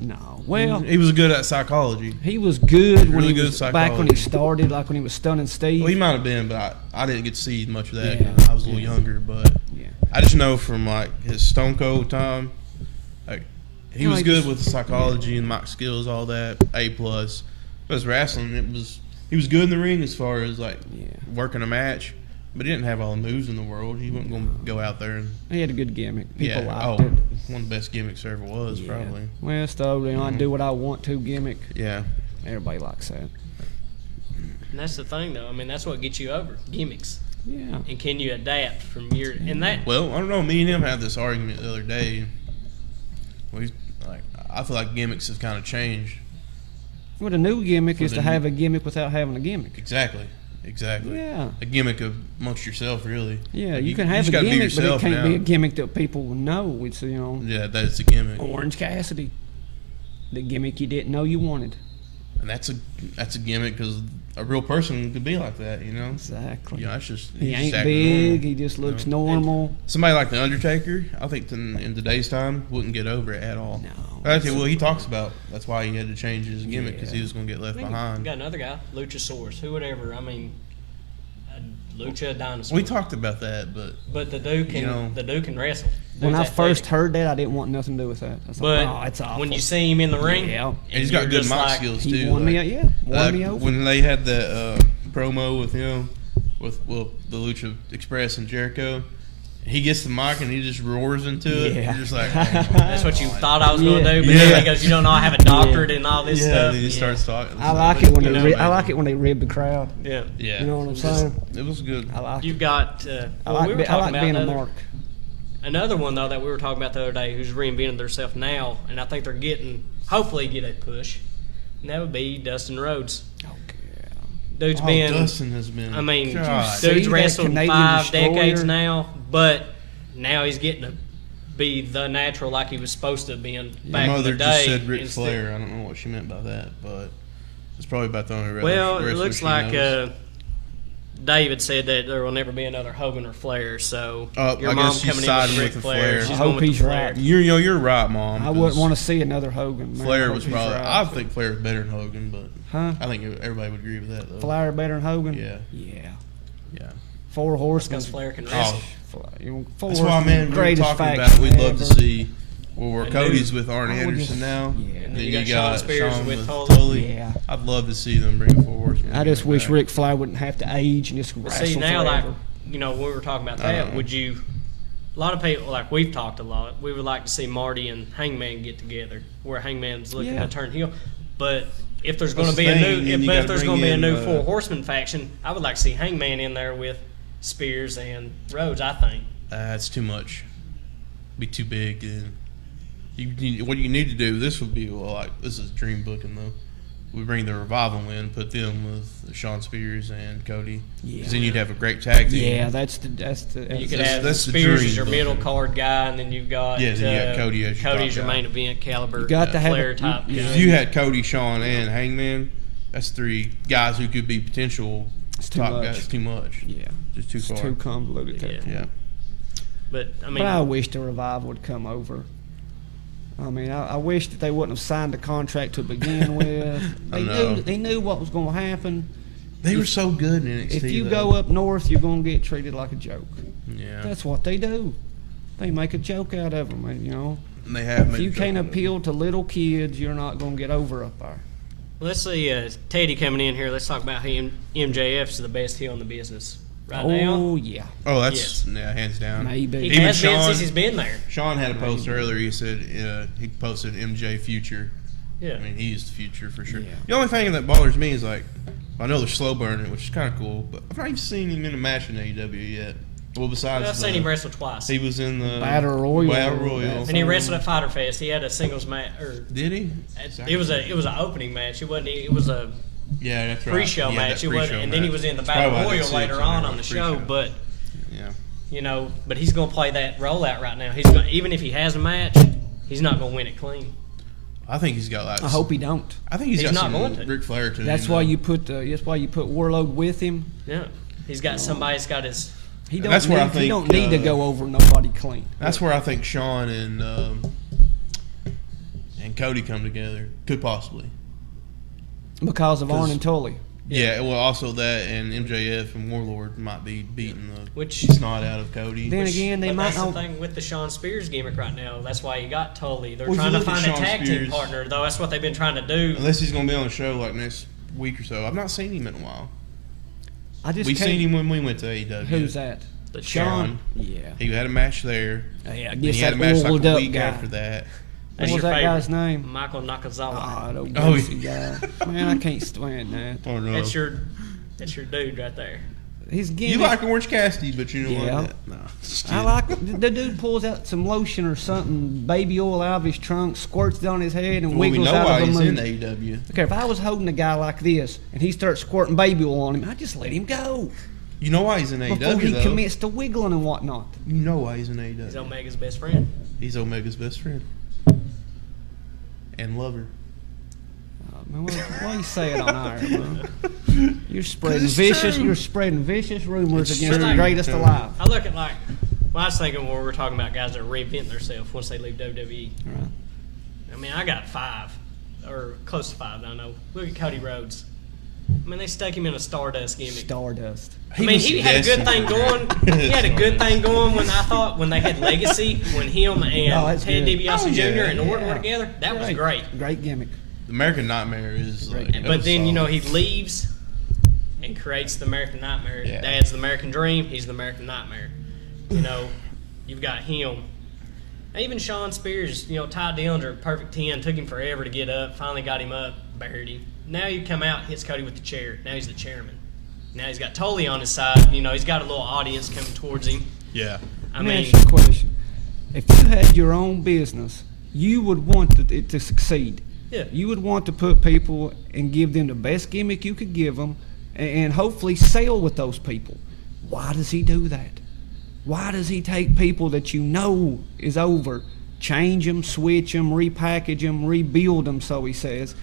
No. Well, He was good at psychology. he was good when Really he good was back when he psychology. started, like when he was stunning Steve. Well, he might have been, but I didn't get to see much of that. Yeah. 'Cause I was a little Yeah. younger, but Yeah. I just know from like his Stone Cold time, like he No, was he good just- with the psychology and mic skills, all that. A+. But as wrestling, he was good in the ring as far as like Yeah. working a match, but he didn't have all the moves in the world. He wasn't going to go out there and He had a good gimmick. People yeah, liked it. one of the best gimmicks there ever was, Yeah. probably. Well, it's the old, I do what I want to gimmick. Yeah. Everybody likes that. And that's the thing, though. I mean, that's what gets you over gimmicks. Yeah. And can you adapt from year? And that Well, I don't know. Me and him had this argument the other day. I feel like gimmicks have kind of changed. Well, the new gimmick is the to new- have a gimmick without having a gimmick. Exactly. Yeah. A gimmick amongst yourself, really. Yeah, Like, you can have just a gotta be gimmick, but it yourself can't now. be a gimmick that people will know. It's, Yeah, that's a gimmick, Orange Cassidy. The gimmick you didn't know you wanted. and that's a gimmick because a real person could be like that, you know. Exactly. You know, that's just He he's just ain't acting big. normal. He just looks You know? normal. Somebody like the Undertaker, I think in today's time wouldn't get over it at all. No. Actually, well, he talks about that's why he had to change his gimmick because Yeah. he was going to get left I think behind. you got another guy, Luchasaurus, who would ever. I mean, a Lucha dinosaur. We talked about that, But the dude can you know- wrestle. When Dude's I first athletic. heard that, I didn't want nothing to do with that. I was But like, oh, it's awful. when you see him in the ring, Yeah. and he's got you're good just mic like, skills he too. won me, like- won me over. When they had that promo with him, with the Lucha Express and Jericho, he gets the mic and he just roars into it. Yeah. You're just like, oh my That's what you God. thought I was going to do, but Yeah. then he goes, you don't know I have a doctorate and all this Yeah, stuff. then he starts talking. I like it when It was I like amazing. it when they rib the crowd. Yeah. Yeah. You know what I'm saying? It was good. I like You've it. got, I well, like, we were I talking like about being a another, mark. another one, though, that we were talking about the other day who's reinvented themselves now, and I think they're hopefully get a push, and that would be Dustin Rhodes. Oh, yeah. Dude's been, Dustin has been. I mean, God. see dude's that wrestled Canadian 5 destroyer? decades now, but now he's getting to be the natural like he was supposed to have been My back in mother the day. just said Ric instead- Flair. I don't know what she meant by that, but it's probably about the only wrestler. Well, it wrestler looks she like knows. David said that there will never be another Hogan or Flair, so your I mom guess she's coming in siding with with Ric the Flair. Flair. She's I going hope with he's the Flair. right. You're right, Mom. I wouldn't want to see another Hogan. Man. I Flair hope was he's probably. right. I think Flair was better than Hogan, but Huh? I think everybody would agree with that though. Flair better than Hogan? Yeah, Yeah. yeah. Four horsemen. Because Flair can wrestle. Four That's why, horsemen, man. We were greatest talking about. faction We'd love to ever. see. Well, where And Cody's dude, with Arn I would Anderson just- now. Yeah. And then you you got got Shawn Spears Shawn with with Tully. Tully. Yeah. I'd love to see them bring Four Horsemen. I just wish back. Ric Flair wouldn't have to age and just But wrestle see, now, forever. when we were talking about I that, don't know. would you? A lot of people, like we've talked a lot, we would like to see Marty and Hangman get together, where Hangman's looking Yeah. to turn heel. But if there's going That's to the be a thing, new, then you if gotta there's bring going to be a in, new Four Horsemen faction, I would like to see Hangman in there with Spears and Rhodes. I think. That's too much. Be too big. And what you need to do. This would be this is dream booking though. We bring the Revival in, put them with Shawn Spears and Cody. Yeah. 'Cause then you'd have a great tag team. Yeah, that's the. You could That's- have that's the Spears dream as your booking. middle card guy, and then you've got Yeah, then you got Cody as your Cody's top your guy. main event caliber. You got to have Flair a- type you- guy. If you had Cody, Shawn, and Hangman, that's 3 guys who could be potential It's too top much. guys. Too much. Yeah, Just too it's far. too convoluted. Yeah. Yeah. But I mean, But I wish the Revival would come over. I mean, I wish that they wouldn't have signed the contract to begin with. I know. They knew what was going to happen. They were so good in NXT. If you though. go up north, you're going to get treated like a joke. Yeah. That's what they do. They make a joke out of them, and, you know. And they have If made you a can't joke of it. appeal to little kids, you're not going to get over up there. let's see Teddy coming in here. Let's talk about him. MJF's the best heel in the business right now. Oh, yeah. Oh, that's hands down. Maybe. He Even has been Shawn- since he's been there. Sean had a post earlier. He said he posted MJ future. Yeah. I mean, he's the future for sure. Yeah. The only thing that bothers me is I know they're slow burning, which is kind of cool, but I've not even seen him in a match in AEW yet. Well, besides I've seen him wrestle twice. he was in the Battle Royal. Battle Royal. And he wrestled at Fighter Fest. He had a singles match. Did he? It was an opening match. It wasn't. It was a Yeah, that's right. pre-show Yeah, match. that It wasn't, pre-show and then he match. was in the That's Battle probably why I didn't Royal see it later till on there the was show. pre-show. But Yeah. but he's gonna play that rollout right now. He's gonna, even if he has a match, he's not gonna win it clean. I think he's got I hope he don't. I think he's He's got not going some to. Ric Flair to him. That's why you put Warlord with him. Yeah, he's got somebody that's got his. He don't That's need, where I he think, don't need to go over nobody clean. That's where I think Shawn and Cody come together. Could possibly. Because of Arn and Tully. Yeah, well, also that and MJF and Warlord might be beating the Which- snot out of Cody. Then again, they But might that's the not. thing with the Shawn Spears gimmick right now. That's why you got Tully. They're Well, if trying you to look at find a Shawn tag team Spears- partner, though. That's what they've been trying to do. Unless he's going to be on the show next week or so. I've not seen him in a while. I just We can't. seen him when we went to AEW. Who's that? The Shawn. Yeah. He had a match there. Yeah, I And guess he had that a match like oiled a up week guy. after that. What That's was your that favorite. guy's name? Michael Nakazawa. Ah, that old Oh, greasy guy. Man, I can't stand that. Oh, no. That's your dude right there. His You gimmick. like Orange Cassidy, but you don't Yeah. like that. No. just I kidding. like the dude pulls out some lotion or something, baby oil out of his trunk, squirts it on his head, and Well, we wiggles know out why of he's the in moon. AEW. Okay, if I was holding a guy like this and he starts squirting baby oil on him, I'd just let him go You know why he's in before AEW, he though. commits to wiggling and whatnot. You know why he's in AEW. He's Omega's best friend. He's Omega's best friend. And lover. Man, why you say it on air, bro? You're spreading vicious. true. You're spreading vicious rumors It's against true. the greatest alive. I look at well, I was thinking when we were talking about guys that are reinventing themselves once they leave WWE. Right. I mean, I got 5, or close to 5. I know. Look at Cody Rhodes. I mean, they stuck him in a Stardust gimmick. Stardust. I mean, he had a good thing going. He had a good thing going when they had Legacy, when him and Oh, that's Ted good. DiBiase Oh, Jr. yeah, and Orton were yeah. together. That was great. Great gimmick. American Nightmare is like. that But was then, solid. he leaves and creates the American Nightmare. Yeah. Dad's the American Dream. He's the American Nightmare. You've got him. Even Sean Spears, Ty Dillinger, perfect 10, took him forever to get up, finally got him up, buried him. Now you come out, hits Cody with the chair. Now he's the chairman. Now he's got Tully on his side. He's got a little audience coming towards him. Yeah. Let me ask you a question. If you had your own business, you would want it to succeed. Yeah. You would want to put people and give them the best gimmick you could give them and hopefully sell with those people. Why does he do that? Why does he take people that is over, change them, switch them, repackage them, rebuild them, so he says,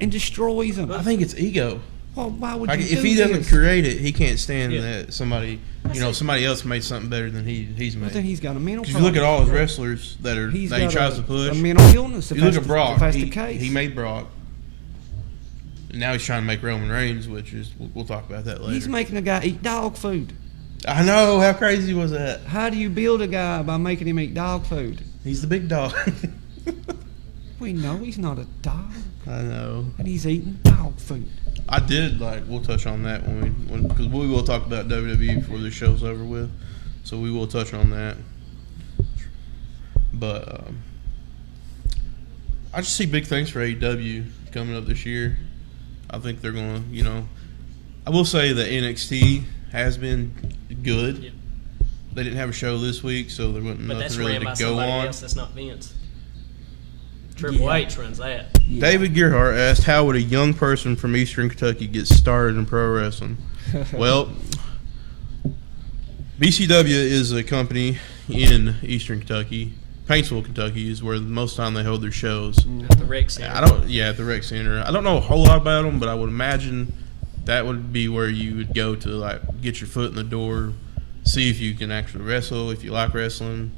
and destroys them? I think it's ego. Well, why would Like, you if do he doesn't this? create it, he can't stand that somebody else made something better than he's Well, made. then he's got a mental If you problem. look at all his wrestlers that he got tries to push, a mental illness. you look at Brock. If that's He, the case. he made Brock. And now he's trying to make Roman Reigns, which is we'll talk about that later. He's making a guy eat dog food. I know, how crazy was that? How do you build a guy by making him eat dog food? He's the big dog. We know he's not a dog, I know. and he's eating dog food. I did we'll touch on that because we will talk about WWE before the show's over with, so we will touch on that. But I just see big things for AEW coming up this year. I think they're going to, I will say that NXT has been good. Yep. They didn't have a show this week, so there wasn't But that's nothing really ran by to go somebody on. else. That's not Vince. Triple H runs that. Yeah. David Gerhardt asked, how would a young person from Eastern Kentucky get started in pro wrestling? Well, BCW is a company in Eastern Kentucky. Paintsville, Kentucky is where most of the time they hold their shows. At the Rec Center. At the Rec Center. I don't know a whole lot about them, but I would imagine that would be where you would go to get your foot in the door, see if you can actually wrestle, if you like wrestling.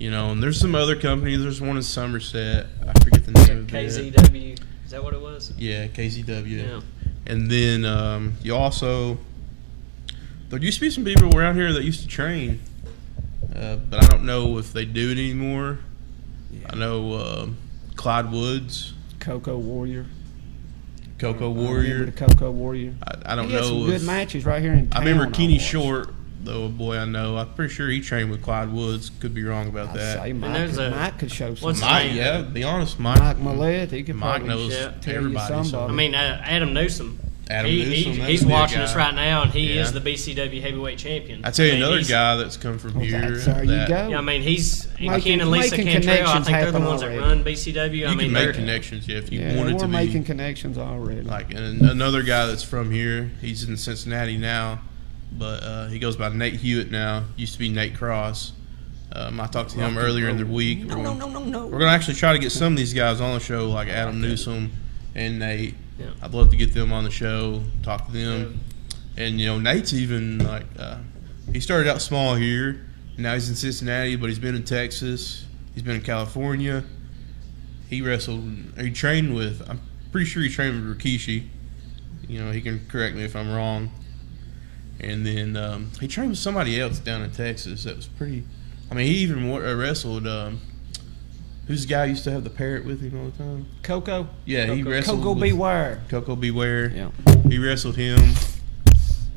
And there's some other companies. There's one in Somerset. I forget the name of it. KZW. Is that what it was? Yeah, KZW. Yeah. And then you also, there used to be some people around here that used to train, but I don't know if they do it anymore. Yeah. I know Clyde Woods, Coco Warrior. Coco I Warrior. remember the Coco Warrior. I don't He had know some if good matches right here in I town. remember Kenny watched. Short, though, a boy I know. I'm pretty sure he trained with Clyde Woods. Could be wrong about I'd that. say there's Mike could show some. what's his Mike, name? yeah, be honest, Mike. Mike Millett, he could Mike probably knows tell everybody, you so- somebody. I mean, Adam Newsom. Adam Newsom, that He's would be a watching guy. us right now, and he Yeah. is the BCW heavyweight champion. I tell you, mean, another he's- guy that's come from Well, here. there you that go. Yeah, I mean, he's Making- Ken and Lisa making Cantrell. I connections think they're the happen ones already. that run BCW. You I mean, can they're make connections, if you Yeah, wanted we're to making be. connections already. And another guy that's from here, he's in Cincinnati now, but he goes by Nate Hewitt now. Used to be Nate Cross. I talked to him earlier in the week. No. We're going to actually try to get some of these guys on the show, like Adam Newsom and Nate. Yeah. I'd love to get them on the show, talk to them. And, Nate's even, he started out small here. Now he's in Cincinnati, but he's been in Texas. He's been in California. He trained with, I'm pretty sure he trained with Rikishi. He can correct me if I'm wrong. And then he trained with somebody else down in Texas that was pretty, he even wrestled, who's the guy who used to have the parrot with him all the time? Coco? Yeah, he wrestled Coco with Beware. Coco Beware. Yeah. He wrestled him.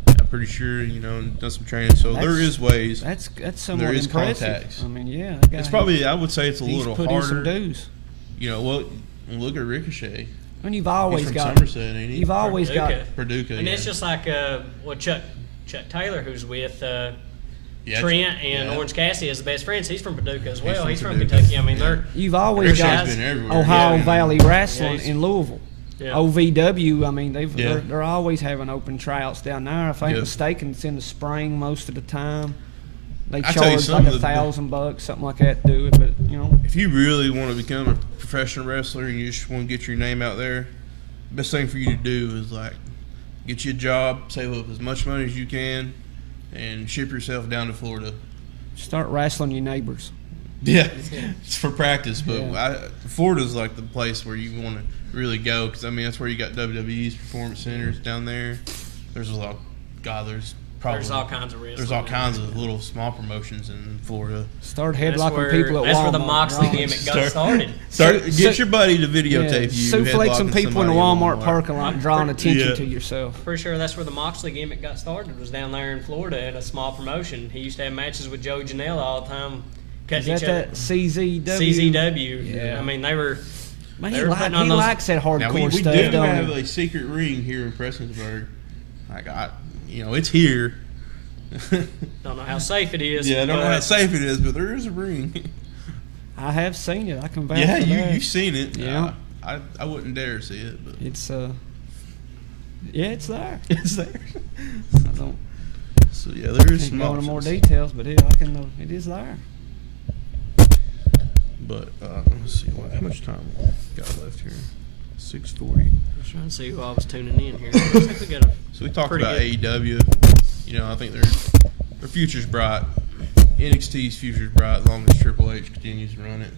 I'm pretty sure, and done some training. So there is ways. That's somewhat There is impressive. contacts. Yeah. That guy, It's probably, I would say it's a he's little put in some harder. dues. Look at Ricochet. And you've He's always from got. Somerset, ain't he? You've always got. Paducah, And yeah. it's just like Chuck Taylor, who's with Yeah, Trent and yeah. Orange Cassidy as the best friends. He's from Paducah as well. from He's from Paducah. Kentucky. I mean, they're You've always Ricochet's got been everywhere. Ohio Yeah. Valley Wrestling he's- in Louisville. yeah. OVW, Yeah. they're always having open tryouts down there. If I ain't Yeah. mistaken, it's in the spring most of the time. They I tell you charge something, like $1,000, something like that, to do it. But If you really want to become a professional wrestler and you just want to get your name out there, the best thing for you to do is get you a job, save up as much money as you can, and ship yourself down to Florida. start wrestling your neighbors. Yeah, it's for practice, but Yeah. Florida's the place where you want to really go because that's where you got WWE's performance centers down there. There's a lot. There's probably There's all kinds of wrestling. there's all kinds of little small promotions in Florida. Start That's headlocking where, people at Walmart. that's where the Moxley gimmick got started. Get your buddy to videotape you Supplexing headlocking people in the somebody Walmart parking lot and drawing attention to yourself. Pretty sure that's where the Moxley gimmick got started. Was down there in Florida at a small promotion. He used to have matches with Joe Janela all the time, Is cutting that each other. that CZW? CZW. Yeah. I mean, they were. Man, They he were putting on he those- likes that hardcore Now we stuff, do don't have he? a secret ring here in Prestonsburg. It's here. Don't know how safe it is. Yeah, I don't know how but safe it is, but there is a ring. I have seen it. I can vouch Yeah, for that. you've seen it. Yeah. I wouldn't dare see it, but It's yeah, it's there. it's there. I don't So yeah, there is can't some go into more options. details, but yeah, I can. It is there. But let's see, how much time we got left here? 6:40. I was trying to see who I was tuning in here. Looks like we got a So we talked Pretty about good. AEW. I think their future's bright. NXT's future's bright as long as Triple H continues to run it.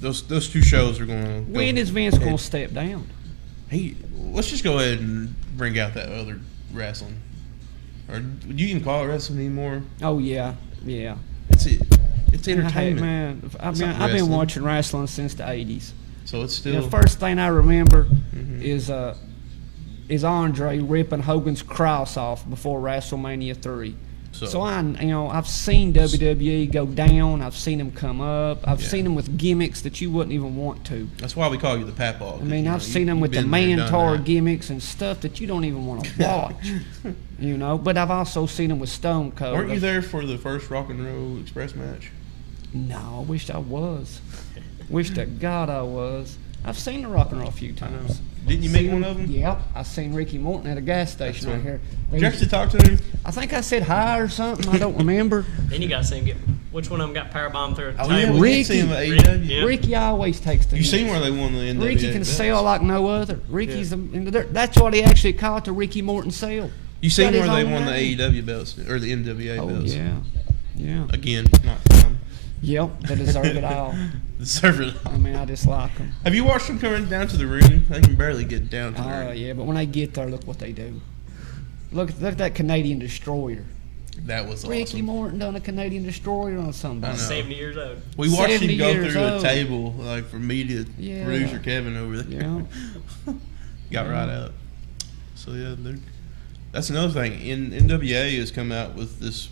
Those two shows are going to. When is Vince going to step down? Let's just go ahead and bring out that other wrestling. Or do you even call it wrestling anymore? Oh yeah, yeah. It's Hey entertainment. man, It's not I've been wrestling. watching wrestling since the '80s. So it's still. The first thing I remember Mhm. is Andre ripping Hogan's cross off before WrestleMania 3. So I've seen WWE go down. I've seen them come up. I've seen them with gimmicks that you wouldn't even want to. That's why we call you the Papaw. I mean, I've seen them with the Mantar gimmicks and stuff that you don't even want to watch. But I've also seen them with Stone Cold. Weren't you there for the first Rock and Roll Express match? No, I wished I was. Wish to God I was. I've seen the Rock and Roll a few times. Didn't you meet one of them? Yep, I seen Ricky Morton at a gas station right here. Did you actually talk to him? I think I said hi or something. I don't remember. Then you got to see him get. Which one of them got powerbombed through a Oh, yeah, table? we Ricky. did see him at Ricky, AEW. yeah. Ricky always takes the You hit. seen where they won the NWA Ricky can belts? sell like no other. Ricky's that's what he actually called the Ricky Morton sale. You seen Got his where they own won the name. AEW belts or the NWA Oh belts? yeah. Again, not them. Yep, they deserve it all. Deserve it. I mean, I just like them. Have you watched them coming down to the ring? They can barely get down to the Oh ring. yeah, but when they get there, look what they do. Look at that Canadian Destroyer. That was awesome. Ricky Morton done a Canadian Destroyer on somebody. I know. 70 years old. We watched 70 him go years through old. a table, like for media Yeah. producer Kevin over there. Yeah. Got right out. So yeah, that's another thing. NWA has come out with this,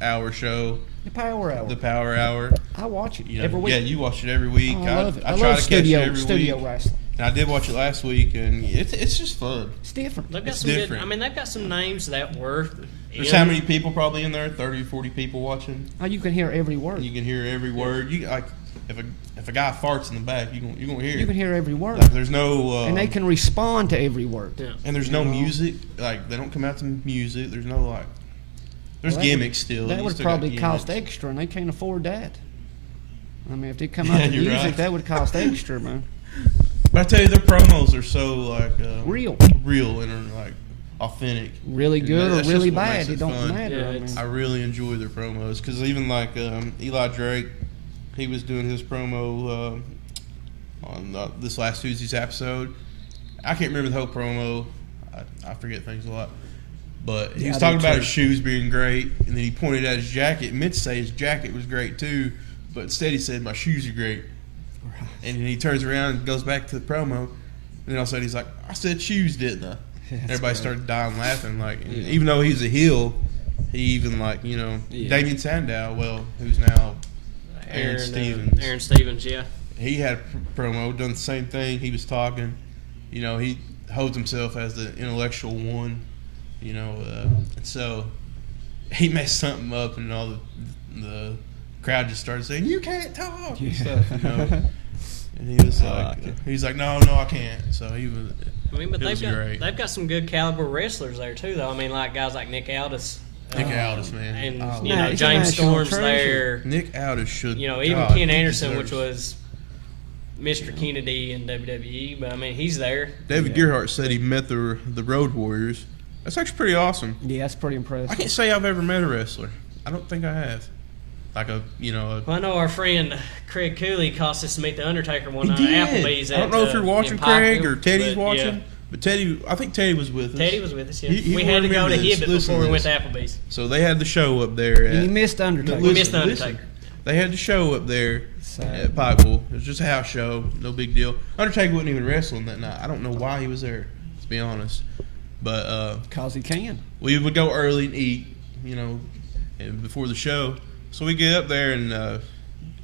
hour show, The Power Hour. the Power Hour. I watch it You know, every week. Yeah, you watch it every week. Oh, I love it. I I try love to studio catch it every week. wrestling. And I did watch it last week, and it's just fun. It's different. They've got It's some good. different. I mean, they've got some names that were. There's how many people probably in there? 30 or 40 people watching. Oh, you can hear every word. You can hear every word. You like if a guy farts in the back, you're gonna hear. You it. can hear every word. Like, there's no. And they can respond to every word. Yeah. And there's no music. Like they don't come out to music. There's no like. There's Well, that gimmicks still. That You would still got probably cost gimmicks. extra, and they can't afford that. I mean, if they come Yeah, out with you're music, right. that would cost extra, man. But I tell you, their promos are so like Real. and are like authentic. Really And good or that's really just what makes bad, it don't fun. matter. Yeah, I mean. it's- I really enjoy their promos because even like Eli Drake, he was doing his promo on this last Tuesday's episode. I can't remember the whole promo. I forget things a lot. But he Yeah, was I talking do about too. his shoes being great, and then he pointed at his jacket. Meant to say his jacket was great too, but instead he said, "My shoes are great." And then he turns around and goes back to the promo, and then all of a sudden he's like, "I said shoes, didn't I?" Everybody great. started dying laughing. Like, and Yeah. even though he's a heel, he even Yeah. Damien Sandow, who's now Aaron Stevens. Aaron Stevens, yeah. He had a promo, done the same thing. He was talking. He holds himself as the intellectual one. And so he messed something up, and all the crowd just started saying, "You can't talk," and stuff. And he was like, he's like, "No, I can't." So he was. I mean, but It was great. they've got some good caliber wrestlers there too, though. I mean, like guys like Nick Aldis. Nick Aldis, man. And Oh, you man, know he's a James national Storm's treasure. there. Nick Aldis should. Even God, Ken he Anderson, which deserves- was Mr. Kennedy in WWE, but I mean he's there. David Gerhardt said he met the Road Warriors. That's actually pretty awesome. Yeah, that's pretty impressive. I can't say I've ever met a wrestler. I don't think I have. Like Well, I know our friend Craig Cooley cost us to meet the Undertaker one he night did. at Applebee's. I don't know if you're watching, Craig, or Teddy's but, watching. yeah. But I think Teddy was with us. Teddy was with us, yeah. He We had to go to remember this. Hibbett Listen before we to went to this. Applebee's. So they had the show up there. And you missed Undertaker. We missed the Undertaker. They had the show up there Sad. at Pikeville. It was just a house show, no big deal. Undertaker wasn't even wrestling that night. I don't know why he was there, to be honest. But Because he can. we would go early and eat, and before the show. So we get up there and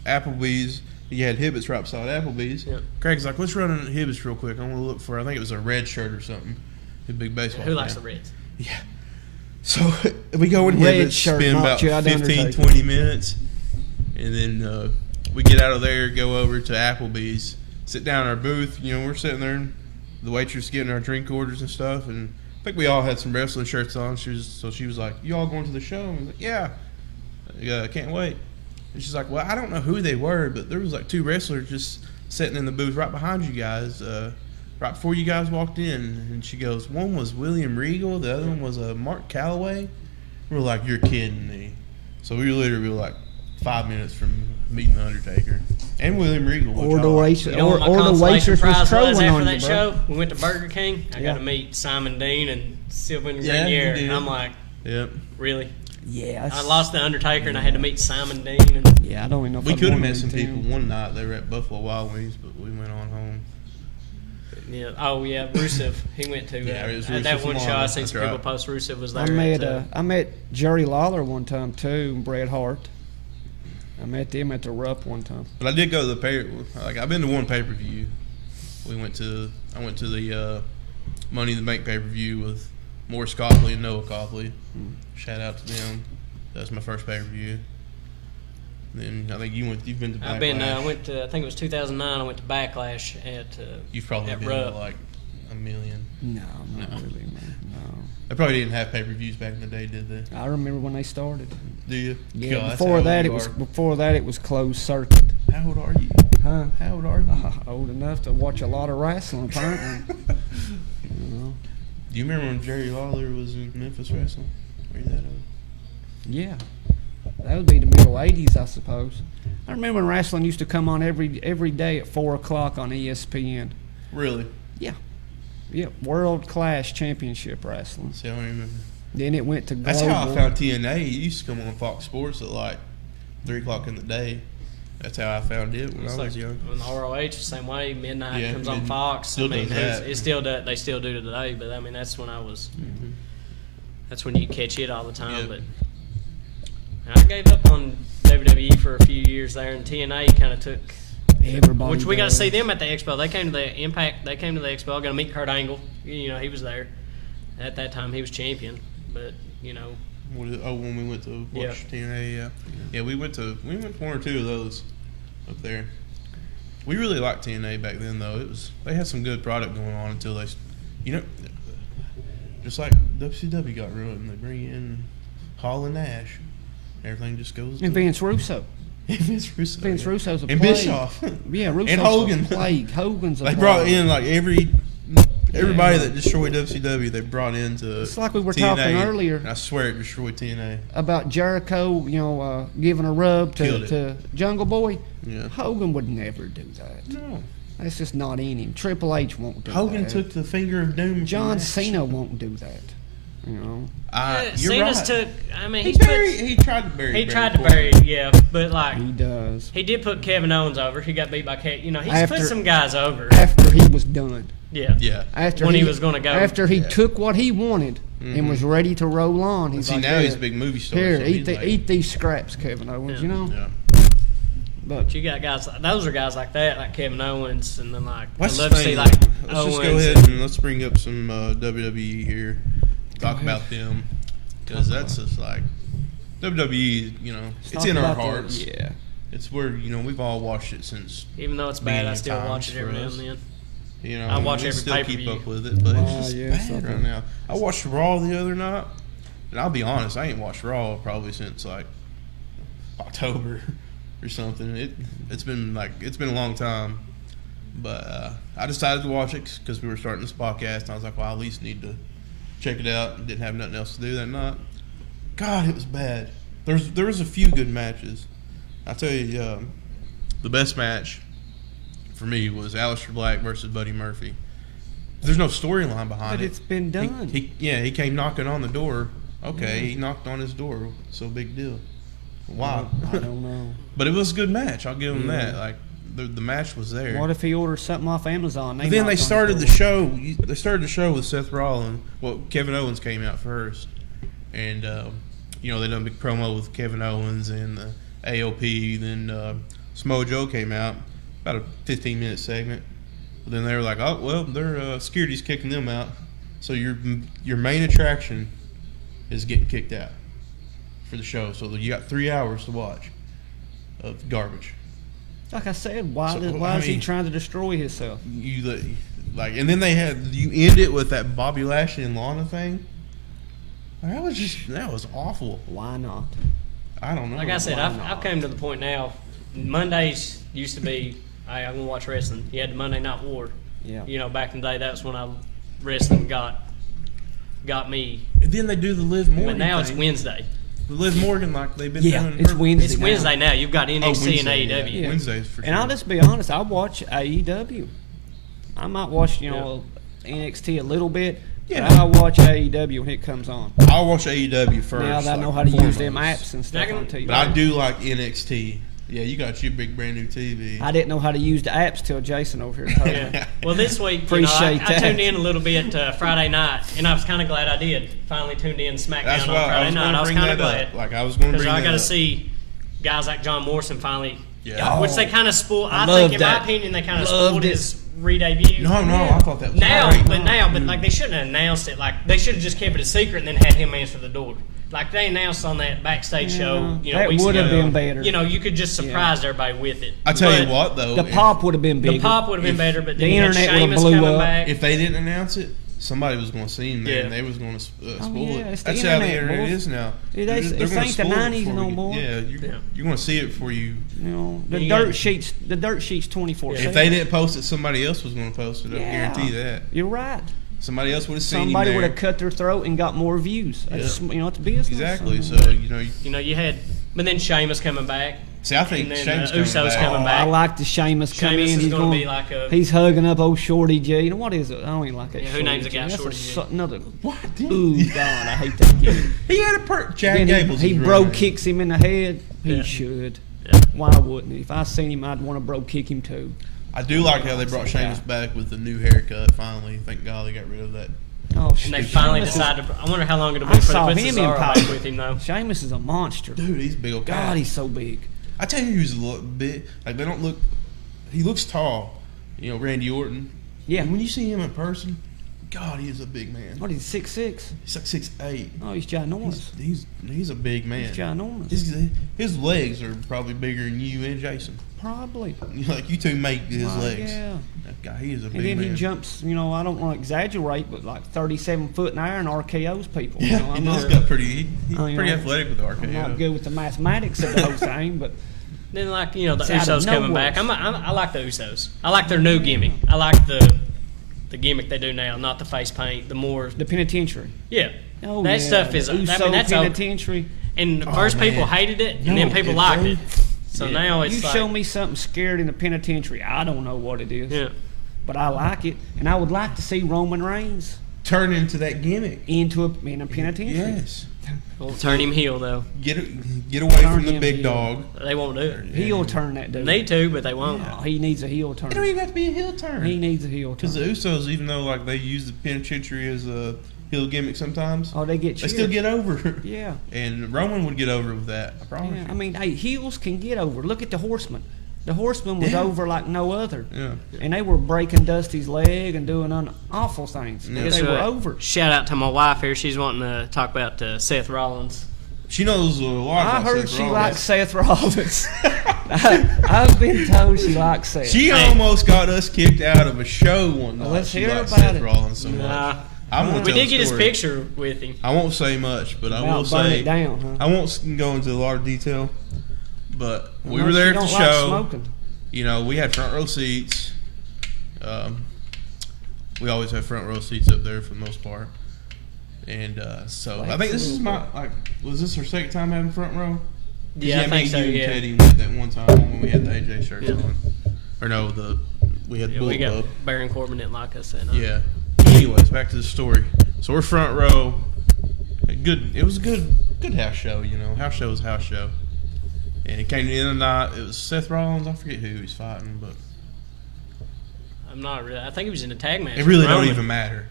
Applebee's. You had Hibbett's right beside Applebee's. Yep. Craig's like, let's run in Hibbett's real quick. I want to look for, I think it was a red shirt or something. A big baseball Who likes the fan. Reds? Yeah. So we go in Red Hibbett's, shirt spend about knocked you out, 15, Undertaker. 20 minutes. And then we get out of there, go over to Applebee's, sit down in our booth. We're sitting there, and the waitress getting our drink orders and stuff. And I think we all had some wrestling shirts on. She was like, "You all going to the show?" And we was like, "Yeah, can't wait." And she's like, "Well, I don't know who they were, but there was like 2 wrestlers just sitting in the booth right behind you guys, right before you guys walked in." And she goes, "One was William Regal, the other one was Mark Calloway." We're like, "You're kidding me!" So we literally were like 5 minutes from meeting the Undertaker and William Regal. Or the waitress, You know what my or the consolation waitress was prize was trolling after on that you, bro. show? We went to Burger King. I Yeah. got to meet Simon Dean and Sylvain Yeah, you Grenier. did. And I'm like, Yep. really? Yeah, I lost the Undertaker and I had to meet Simon Dean. And Yeah, I don't even know if We I'd could have want met to some meet people him. one night. They were at Buffalo Wild Wings, but we went on home. yeah, oh yeah, Rusev. He went to Yeah, it was at that Rusev one from show. I Lana. seen some That's people right. post Rusev was I there. met Jerry Lawler one time too, and Bret Hart. I met them at the Rupp one time. But I did go to the I've been to one pay-per-view. I went to the Money in the Bank pay-per-view with Morris Copley and Noah Copley. Shout out to them. That's my first pay-per-view. Then I think you've been to Backlash. I've been. I went to. I think it was 2009. I went to Backlash at. You've probably at been Rupp. to like a million. No, not No. really, man. They probably didn't have pay-per-views back in the day, did they? No. I remember when they started. Do you? Yeah, God, that's before how that old it you was closed circuit. are. How old are you? Huh? How old are you? Old enough to watch a lot of wrestling, apparently. Do you remember when Jerry Lawler was in Memphis wrestling? Were you that old? Yeah, that would be the middle '80s, I suppose. I remember when wrestling used to come on every day at 4 o'clock on ESPN. Really? Yeah, World Class Championship Wrestling. See, I don't remember. Then it went to global. That's how I found TNA. It used to come on Fox Sports at like 3 o'clock in the day. That's how I found it when It's I like was young. on the ROH the same way. Midnight Yeah, comes on Fox. still does that. It still does. They still do it today. But I mean, that's when I was. Mm-hmm. That's when you catch it all the time. Yep. But I gave up on WWE for a few years there, and TNA kind of took. Everybody. Which we got to does. see them at the Expo. They came to the Impact. They came to the Expo. I got to meet Kurt Angle. He was there. At that time, he was champion. But When we went to watch Yeah. TNA, yeah, we went to one or two of those up there. We really liked TNA back then, though. They had some good product going on until they, just like WCW got ruined. They bring in Hall and Nash, everything just goes. And Vince Russo. Vince Russo. Vince Russo's a and plague. Bischoff. Yeah, Russo's and Hogan. a plague. Hogan's a They plague. brought in like everybody that destroyed WCW. They brought into. It's like we were TNA, talking earlier. and I swear it destroyed TNA. About Jericho, giving a rub Killed it. to Jungle Boy. Yeah. Hogan would never do that. No. That's just not in him. Triple H won't do Hogan that. took the finger of doom. from John that. Cena won't do that. You're Cena's right. took. I mean, He tried to bury. He Barry tried to Corbin. bury it, yeah. But like, He does. he did put Kevin Owens over. He got beat by He's After- put some guys over. After he was done. Yeah. Yeah. After When he was gonna go. After he Yeah. took what he wanted and was ready to roll on. He's See, like, now he's a "Here, big movie star. Here, so eat, he's like, eat these scraps, Kevin Owens, Yeah. Yeah. But You got guys. Those are guys like that, like Kevin Owens, and then like What's I the love to see thing? like Let's Owens. just go ahead and let's bring up some WWE here. Talk about them because that's just like WWE. It's talk in our about the- hearts. Yeah. It's where we've all watched it since. Even though it's bad, I Many still watch times it every for now us. and then. I watch we every still keep pay-per-view. up with it, but Wow, it's just yeah, bad something. right now. I watched Raw the other night, and I'll be honest, I ain't watched Raw probably since like October or something. It's been a long time, but I decided to watch it because we were starting this podcast, and I was like, well, I at least need to check it out. And didn't have nothing else to do that night. God, it was bad. There was a few good matches. I tell you, the best match for me was Aleister Black versus Buddy Murphy. There's no storyline behind But it. it's been done. He came knocking on the door. Okay, he knocked on his door. So big deal. Why? I don't know. But it was a good match. I'll give him that. Like the match was there. What if he orders something off Amazon? But then they started the show. They started the show with Seth Rollins. Well, Kevin Owens came out first, and they done a big promo with Kevin Owens and the AOP. Then Samoa Joe came out, about a 15-minute segment. But then they were like, "Oh well, their security's kicking them out, so your main attraction is getting kicked out for the show. So you got 3 hours to watch of garbage." Like I said, why is he trying to destroy himself? And then you end it with that Bobby Lashley and Lana thing. That was awful. Why not? I don't know. Like I said, I've come to the point now. Mondays used to be, hey, I'm gonna watch wrestling. You had the Monday Night War. Yeah. Back in the day, that's when wrestling got me. And then they do the Liv Morgan But now thing. it's Wednesday. The Liv Morgan, like they've been doing. It's Wednesday. It's Wednesday now. You've got NXT and Wednesday, AEW. Yeah. Wednesdays for sure. And I'll just be honest, I watch AEW. I might watch, NXT a little bit. Yeah. But I'll watch AEW when it comes on. I'll watch AEW first. Now that I know like, how to use foremost. them apps and stuff on TV. But I do like NXT. Yeah, you got your big brand new TV. I didn't know how to use the apps till Jason over here told me. Yeah. Well, this week, Appreciate I that. tuned in a little bit Friday night, and I was kind of glad I did. Finally tuned in SmackDown That's on why Friday I was night. going I to was bring kind that of glad. up. Like I was going to Because bring I that got to up. see guys like John Morrison finally, Yeah. which they kind of spoiled. I loved think, in that. my opinion, they kind of Loved spoiled it. his re-debut. No, I thought that was great. But like they shouldn't have announced it. Like they should have just kept it a secret and then had him answer the door. Like they announced on that backstage show, that weeks would have ago. been better. You could just surprise everybody with it. I tell you But what, though, The pop would have been bigger. the pop would have been better, but the then you had internet would've Sheamus blew coming up. back. if they didn't announce it, somebody was going to see him there, Yeah. and they was going to spoil yeah, it's it. the That's how the internet, internet boy. is now. It They're ain't- just- it they're gonna ain't the spoil it 90s before no we more. Yeah, you're going to see it before you. The You dirt got- sheets. The dirt sheets 24/7. If they didn't post it, somebody else was going to post it. I Yeah. guarantee that. You're right. Somebody else would have seen Somebody him would there. have cut their throat and got more views. That's, Yeah. it's business. Exactly. So You had, but then Sheamus coming back. see, I think And then, Shane's Usos coming coming back. I like the Sheamus come Sheamus in. is He's gonna going be like a- He's hugging up old Shorty G. What is it? I don't even like that. Yeah, who Shorty names a G. guy That's Shorty G? Another. What? Ooh, God, I hate that kid. He had a Chad Then Gable's he his real bro name. kicks him in the head. He Yeah. should. Yeah. Why wouldn't he? If I seen him, I'd want to bro kick him too. I do like how they brought Sheamus back with the new haircut. Finally, thank God they got rid of that. Oh, And they finally decided. I wonder how long it'll be I before saw they put him in Cesaro Power. back with him though. Sheamus is a monster. Dude, he's a big old guy. God, he's so big. I tell you, who's a little bit like they don't look. He looks tall, Randy Orton. Yeah. And when you see him in person, God, he is a big man. What is he, 6'6"? He's like 6'8". Oh, he's ginormous. He's a big man. He's ginormous. His legs are probably bigger than you and Jason. Probably. Like you two make his legs. Yeah. That guy, he is a And big then man. he jumps, I don't want to exaggerate, but like 37 foot in the air and RKO's people. Yeah, I'm he does not, got pretty. He's you pretty know, athletic with the I'm not RKO. good with the mathematics of the whole thing, but Then the It's out of Usos coming nowhere. back. I like the Usos. I like their new gimmick. I like the gimmick they do now, not the face paint. The more the penitentiary. yeah. Oh, That yeah. stuff is. the I mean, Uso that's old. penitentiary. And first man. people hated it, and No, then people it liked don't. it. So now it's You like, show me something scared in the penitentiary, I don't know what it is. yeah. But I like it, and I would like to see Roman Reigns Turn into that gimmick. in a penitentiary. Yes. We'll turn him heel though. Get away Turn from the him big heel. dog. They won't do it. He'll turn that dude. They need to, but they won't. Oh, he needs a heel turn. It don't even have to be a heel turn. He needs a heel Because turn. the Usos, even though like they use the penitentiary as a heel gimmick sometimes, Oh, they get they cheered. still get over. Yeah. And Roman would get over with that. I promise Yeah, you. I mean, hey, heels can get over. Look at the Horseman. The Horseman was Yeah. over like no other. Yeah. And they were breaking Dusty's leg and doing awful things. Yeah. They were over. Shout out to my wife here. She's wanting to talk about Seth Rollins. She knows a lot I about heard Seth she Rollins. likes Seth Rollins. I've been told she likes Seth. She almost got us kicked out of a show one night. let's She hear liked about Seth it. Rollins so Nah. much. I'm gonna We tell did the get his story. picture with him. I won't say much, but I will About burn say it down, huh? I won't go into a lot of detail. But we Unless were there you at the don't like show. smoking. We had front row seats. We always have front row seats up there for the most part. And so I think this is was this our second time having front row? Yeah, I me, think so. you and Yeah. Teddy went that one time when we had the AJ shirts Yeah. on. Or no, we had Yeah, Bullet we got Club. Baron Corbin didn't like us that night. Yeah. Anyways, back to the story. So we're front row. It was a good house show, you know. House show was a house show. And it came to the end of the night. It was Seth Rollins. I forget who he's fighting, but I'm not really. I think he was in a tag match. it really with don't Roman. even matter.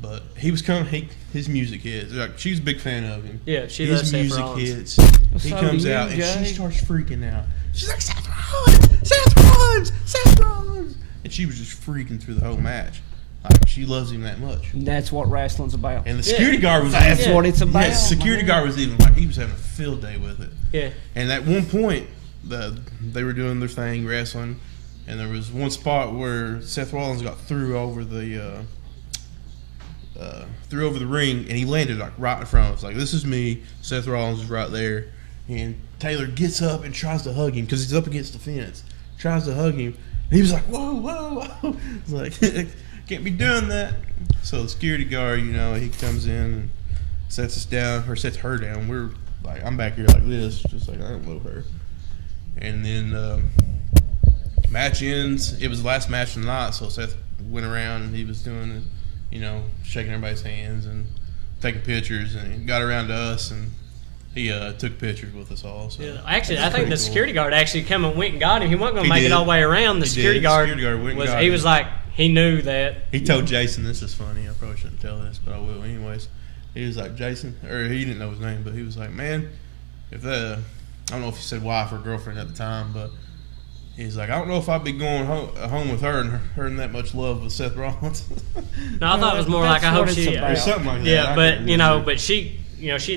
But he was coming. His music hits. Like, she's a big fan of him. Yeah, she His loves Seth music Rollins. hits. He So comes do you, out and Jay. she starts freaking out. She's like, Seth Rollins, Seth Rollins, Seth Rollins, and she was just freaking through the whole match. Like, she loves him that much. And that's what wrestling's about. And the security guard was. That's Yeah. what it's about. Yeah, the security guard was even like he was having a field day with it. Yeah. And at one point, they were doing their thing, wrestling, and there was one spot where Seth Rollins got through over the ring, and he landed like right in front of us. Like, this is me. Seth Rollins is right there, and Taylor gets up and tries to hug him because he's up against the fence. Tries to hug him, and he was like, "Whoa, whoa, whoa!" He's like, "Can't be doing that." So the security guard, you know, he comes in and sets us down, or sets her down. We're like, I'm back here like this, just like I don't know her. And then match ends. It was the last match of the night, so Seth went around and he was doing it, you know, shaking everybody's hands and taking pictures, and he got around to us and he took pictures with us all. So Yeah, actually, that's I think pretty the cool. security guard actually come and went and got him. He wasn't going He to make it did. all the way around. The He security did. The guard, security guard went and got he him. was like, he knew that. He told Jason, this is funny, I probably shouldn't tell this, but I will anyways. He was like, Jason, or he didn't know his name, but he was like, man, if I don't know if he said wife or girlfriend at the time, but he's like, I don't know if I'd be going home with her and her in that much love with Seth Rollins. No, I thought it was more like, I That's hope what she. it's about. Or something like that. Yeah, I but couldn't you know, remember. but she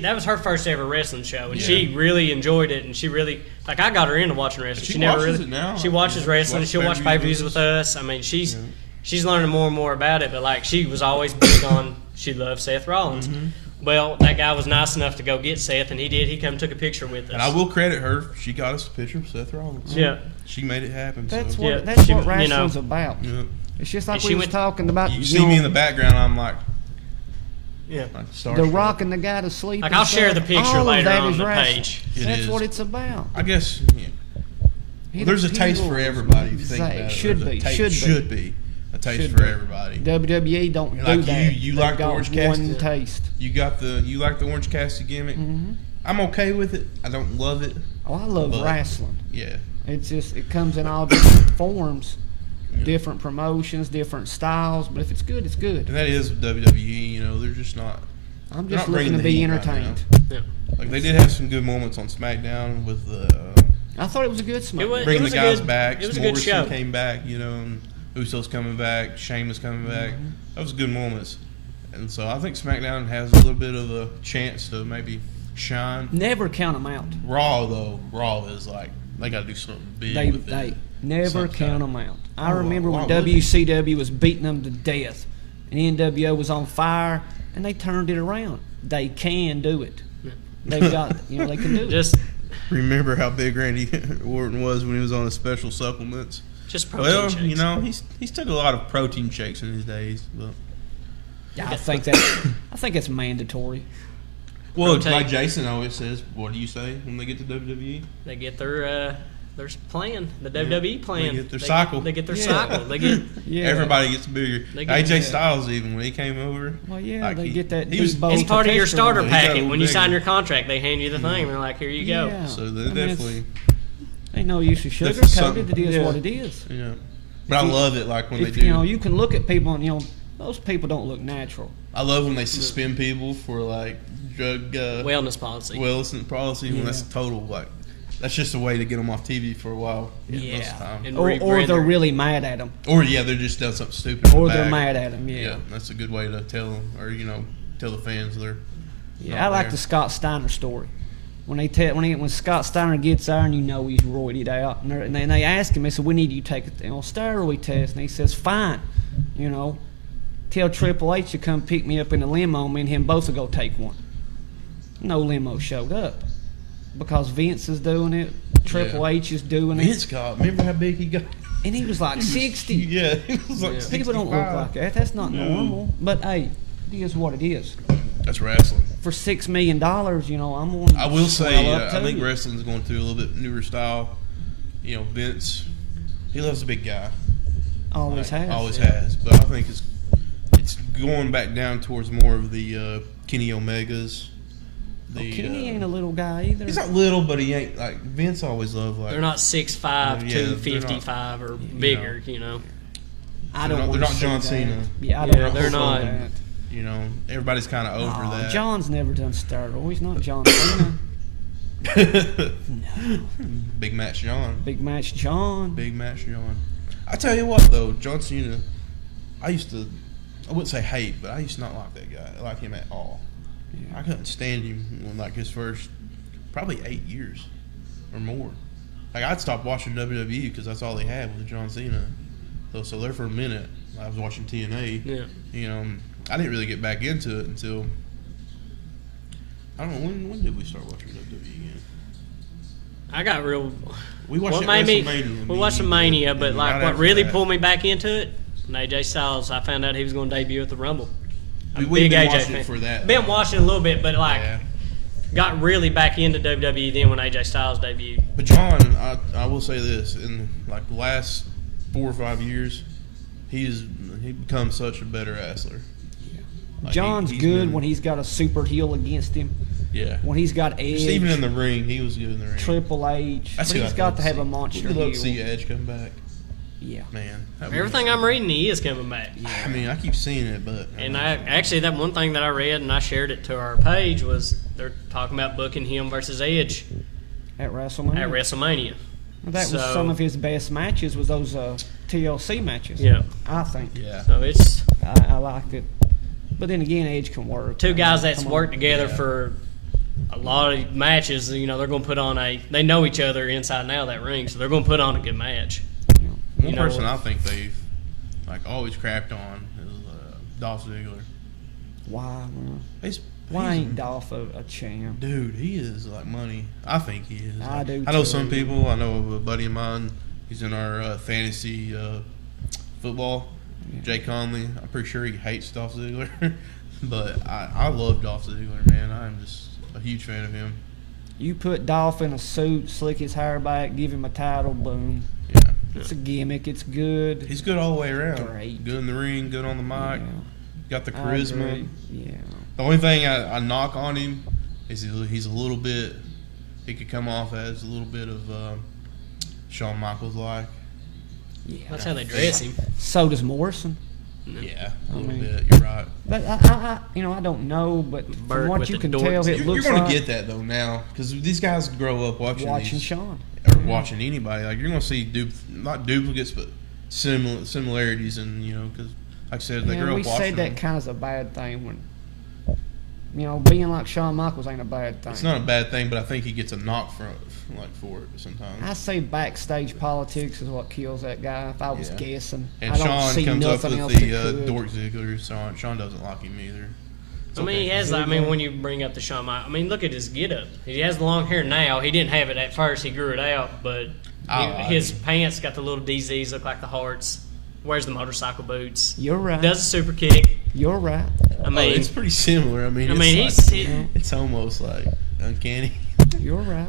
that was her first ever wrestling show, and Yeah. she really enjoyed it, and she really I got her into watching wrestling. She never watches really it now. She watches Yeah. wrestling. Watches She'll watch pay-per-views pay-per-views with with us. I mean, she's Yeah. she's learning more and more about it, but like she was always big on she loved Seth Rollins. Mm-hmm. Well, that guy was nice enough to go get Seth, and he did. He come and took a picture with us. And I will credit her. She got us a picture of Seth Rollins. Yeah. She made it happen. That's so. what Yeah, that's she- what you know, wrestling's about. Yeah. It's just like she we was went- talking about. You see me in the background, I'm like Yeah. starstruck. the rocking the guy to sleep. Like and I'll share stuff. the picture All of later that on is the wrestling. page. It That's is. what it's about. I guess Hit there's a few taste for rules, everybody. If you think Exactly. about it. Should There's a be. taste- Should be. a taste Should for be. everybody. WWE don't Like do you- that. you They've like the got Orange one Cassidy? taste. You like the Orange Cassidy gimmick. Mm-hmm. I'm okay with it. I don't love it. Oh, I love But- wrestling. Yeah. It's just it comes in all different forms, Yeah. different promotions, different styles. But if it's good, it's good. And that is with WWE. You know, they're just not. I'm They're just not bringing looking to the be heat right entertained. Yeah. Like they did have some good moments on SmackDown with the I thought it was a good smack. It was- bringing the a guys good- back. it was a good Morrison show. came back. You know, and Usos coming back. Sheamus coming back. Mm-hmm. That was good moments. And so I think SmackDown has a little bit of a chance to maybe shine. Never count them out. Raw is like they got to do something big They with it. never Some count kind. them out. I Oh, remember when why would WCW was beating them to death, and NWO was on fire, and they turned it around. They can do it. They've got, they can do it. Just Remember how big Randy Orton was when he was on his special supplements? protein Well, shakes. you know, he's took a lot of protein shakes in his days. But, Yeah, I think it's mandatory. well, Protein. like Jason always says, what do you say when they get to WWE? They get their plan, the WWE plan. They get their cycle. They get their Yeah. cycle. They get Yeah. Everybody gets bigger. They get- AJ yeah. Styles even when he came over. Well, yeah, like they get that He was, deep bowl. it's part of your testosterone. starter He got a packet. little When you sign bigger. your contract, they hand you the thing. They're like, here you go. Yeah. so they I mean, it's- definitely, Ain't no use to That's sugarcoat something. it. It is Yeah. what it is. you know. But I love it like when they If, do. you can look at people and those people don't look natural. I love when they suspend people for like drug Wellness policy. wellness policy when Yeah. that's total like that's just a way to get them off TV for a while. Most of the yeah. time. And Or rebrand they're their- really mad at them. Or yeah, they're just done something stupid. in Or the they're back. mad at them, Yeah, yeah. that's a good way to tell them, or tell the fans they're. Yeah, not I like there. the Scott Steiner story. When Scott Steiner gets there and he's roided out, and they ask him, they said, "We need you to take a steroid test," and he says, "Fine, tell Triple H to come pick me up in a limo. Me and him both will go take one." No limo showed up because Vince is doing it. Triple Yeah. H is doing Vince it, got. Remember how big he got? and he was like 60. Yeah, he was like Yeah. 65. People don't look like that. That's not No. normal. But hey, it is what it is. That's wrestling. For $6 million, I'm on. I will say, swell up I too. think wrestling's going through a little bit newer style. Vince, he loves a big guy. Always has. Always has. But I think it's going back down towards more of the Kenny Omegas. Kenny ain't a little guy either. He's not little, but he ain't like Vince always loved. Like They're not 6'5", Yeah, 255 or bigger, you know. I don't. They're not John Cena. Yeah, I don't. Yeah, they're not. That. You know, everybody's kind of over that. John's never done steroids. He's not John Cena. No. Big Match John. Big Match John. Big Match John. I tell you what, though, John Cena, I wouldn't say hate, but I used to not like that guy, like him at all. Yeah. I couldn't stand him in like his first probably 8 years or more. Like I'd stop watching WWE because that's all they had was John Cena. So there for a minute, I was watching TNA. Yeah. You know, I didn't really get back into it until I don't know when did we start watching WWE again? I got real. We watched What made me? WrestleMania. We watched the Mania, but and like right what after really that. pulled me back into it, when AJ Styles, I found out he was going to debut at the Rumble. I'm a We've big been AJ watching fan. it for that. Been though. watching a little bit, but like Yeah. got really back into WWE then when AJ Styles debuted. But John, I will say this: in like the last 4 or 5 years, he's become such a better wrestler. Like John's he's good been- when he's got a super heel against him. Yeah. When he's got Edge, Just even in the ring, he was good in the ring. Triple H. That's But who he's I'd got love to have see. a monster We'd love to heel. see Edge come back. Yeah. Man, that would be Everything I'm reading, he is coming back. I mean, I keep seeing it, but And I actually, that one thing that I read and I shared it to our page was they're talking about booking him versus Edge At WrestleMania. at WrestleMania. That was So- some of his best matches. Was those TLC matches? Yeah. I think. yeah. So it's I liked it. But then again, Edge can work. two guys that's Come on. worked together Yeah. for a lot of matches. You know, they're going to put on they know each other inside and out of that ring, so they're going to put on a good match. Yeah. One You know person what? I think they've like always crapped on is Dolph Ziggler. Why, man? he's- Why ain't Dolph a champ? Dude, he is like money. I think he is. I do, I know too. some people. I know of a buddy of mine. He's in our fantasy football. Yeah. Jay Conley. I'm pretty sure he hates Dolph Ziggler, but I love Dolph Ziggler, man. I'm just a huge fan of him. You put Dolph in a suit, slick his hair back, give him a title, boom. Yeah, It's a gimmick. It's good. he's good all the way around. Great. Good in the ring, good on the mic. Yeah. Got the I charisma. agree. Yeah. The only thing I knock on him is he's a little bit. He could come off as a little bit of Shawn Michaels like. Yeah. That's how they dress him. So does Morrison. Yeah, a I little mean- bit. You're right. But I I don't know. But Burt from what with you the can dork. tell, it You're looks going like to get that though now because these guys grow up watching these, Shawn. or watching anybody. Like you're going to see not duplicates but similarities, and you know because like I said they Yeah, grow we up watching. say that them. kind of a bad thing when being like Shawn Michaels ain't a bad thing. It's not a bad thing, but I think he gets a knock for it sometimes. I say backstage politics is what kills that guy. If I was Yeah. guessing, And I don't Sean see comes up nothing with else the that could. Dork Ziggler. Sean doesn't like him either. It's I mean, he okay. has. I mean, when you bring up the Shawn Michaels, I mean, look at his get-up. He has the long hair now. He didn't have it at first. He grew it out, but I like his it. pants got the little DZs, look like the hearts. Wears the motorcycle boots. You're right. Does a super kick. You're right. I mean, it's pretty similar. I mean, it's almost like uncanny. You're right.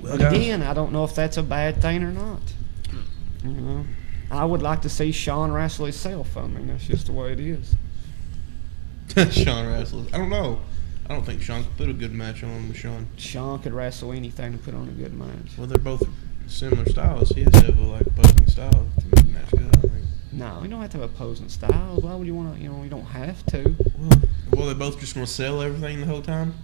Well, Again, I don't know if that's a bad thing or not. You know, I would like to see Shawn wrestle himself. I mean, that's just the way it is. Sean wrestles. I don't know. I don't think Sean could put a good match on with Sean. Sean could wrestle anything to put on a good match. Well, they're both similar styles. He has to have a opposing style to make the match good, I think. No, you don't have to have opposing styles. Why would you want to? You don't have to. Well, they're both just going to sell everything the whole time.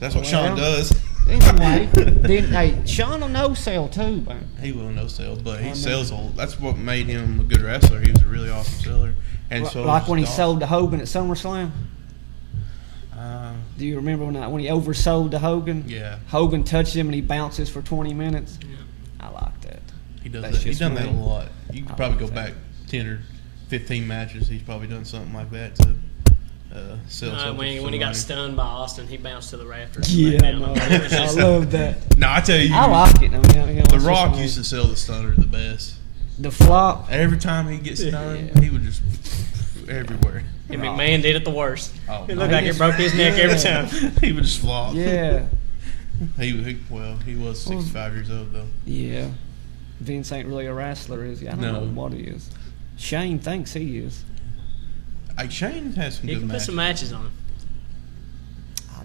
That's what Sean Well, does. Anyway, then hey, Sean will no sell too, man. He will no sell, but I he mean- sells all. That's what made him a good wrestler. He was a really awesome seller. And so Like was when he Dolph. sold to Hogan at SummerSlam. Do you remember when he oversold to Hogan? Yeah, Hogan touched him and he bounces for 20 minutes. Yeah. I like that. he does That's that. He's just done that a me. lot. You could I probably like go that. back 10 or 15 matches. He's probably done something like that to sell something. when for he got somebody. stunned by Austin, he bounced to the rafters. Yeah, Back down. no, It was I just- love that. No, I tell you, I like it. I mean, The it's just Rock me. used to sell the stunner the best. The flop. Every time he gets done, Yeah. he would just everywhere. And McMahon did it the worst. Oh, It no. looked like it broke his neck every time. He would just flop. Yeah. He was 65 years old though. Yeah. Vince ain't really a wrestler, is he? I don't No. know what he is. Shane thinks he is. Like, Shane has some He good can put matches. some matches on.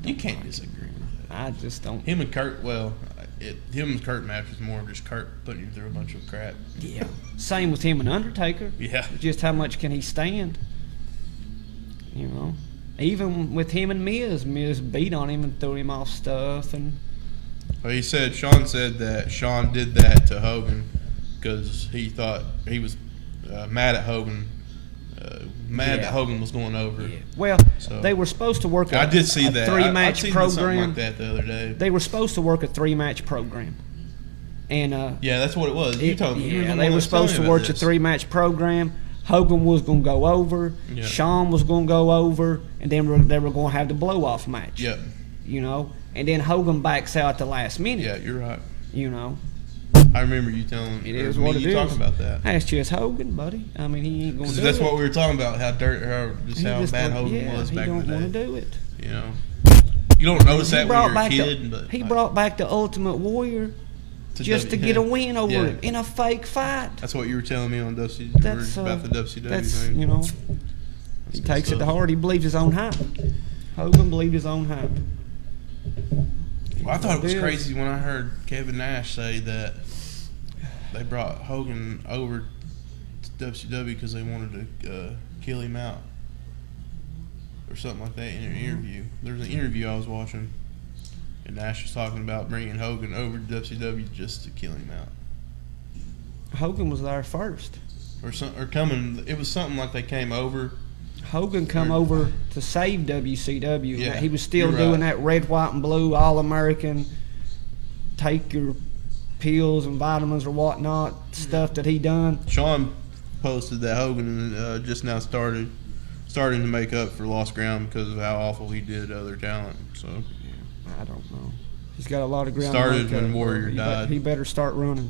You can't disagree with that. I just don't. Him and Kurt, him and Kurt match was more of just Kurt putting you through a bunch of crap. Yeah. Same with him and Undertaker. Yeah. Just how much can he stand? You know. Even with him and Miz beat on him and threw him off stuff. And Well, Sean said that Sean did that to Hogan because he thought he was mad at Hogan. That Hogan was going over. yeah. Well, So- they were supposed to work I did see that. three-match I've seen program. something like that the other day. They were supposed to work a 3-match program. And Yeah, that's what it was. You told me. they were supposed to work a 3-match program. Hogan was going to go over. Yeah. Shawn was going to go over. And then they were going to have the blow-off match. Yep. You know? And then Hogan backs out at the last minute. Yeah, you're right. You know? I remember you telling It or is me what it you is. talking about that. That's just Hogan, buddy. I mean, he ain't going to do That's it. what we were talking about. How bad Hogan was he back in don't the want day. to do it. You know, you don't notice that when you're a kid, but he like, brought back the Ultimate Warrior just to get a win over Yeah. him in a fake fight. That's what you were telling me on That's about the WCW that's thing. you know, That's he good takes it to stuff. heart. He believes his own hype. Hogan believed his own hype. Well, I thought it was It is. crazy when I heard Kevin Nash say that they brought Hogan over to WCW because they wanted to kill him out or something like that in an interview. There was an interview I was watching, and Nash was talking about bringing Hogan over to WCW just to kill him out, Hogan was there first. or coming. It was something like they came over. Hogan come over to save WCW. Yeah, He was still you're doing right. that red, white, and blue All-American, take your pills and vitamins or whatnot stuff that he done. Sean posted that Hogan just now starting to make up for lost ground because of how awful he did other talent. So I don't know. He's got a lot of ground. Started to make when up. Warrior died. He better start running.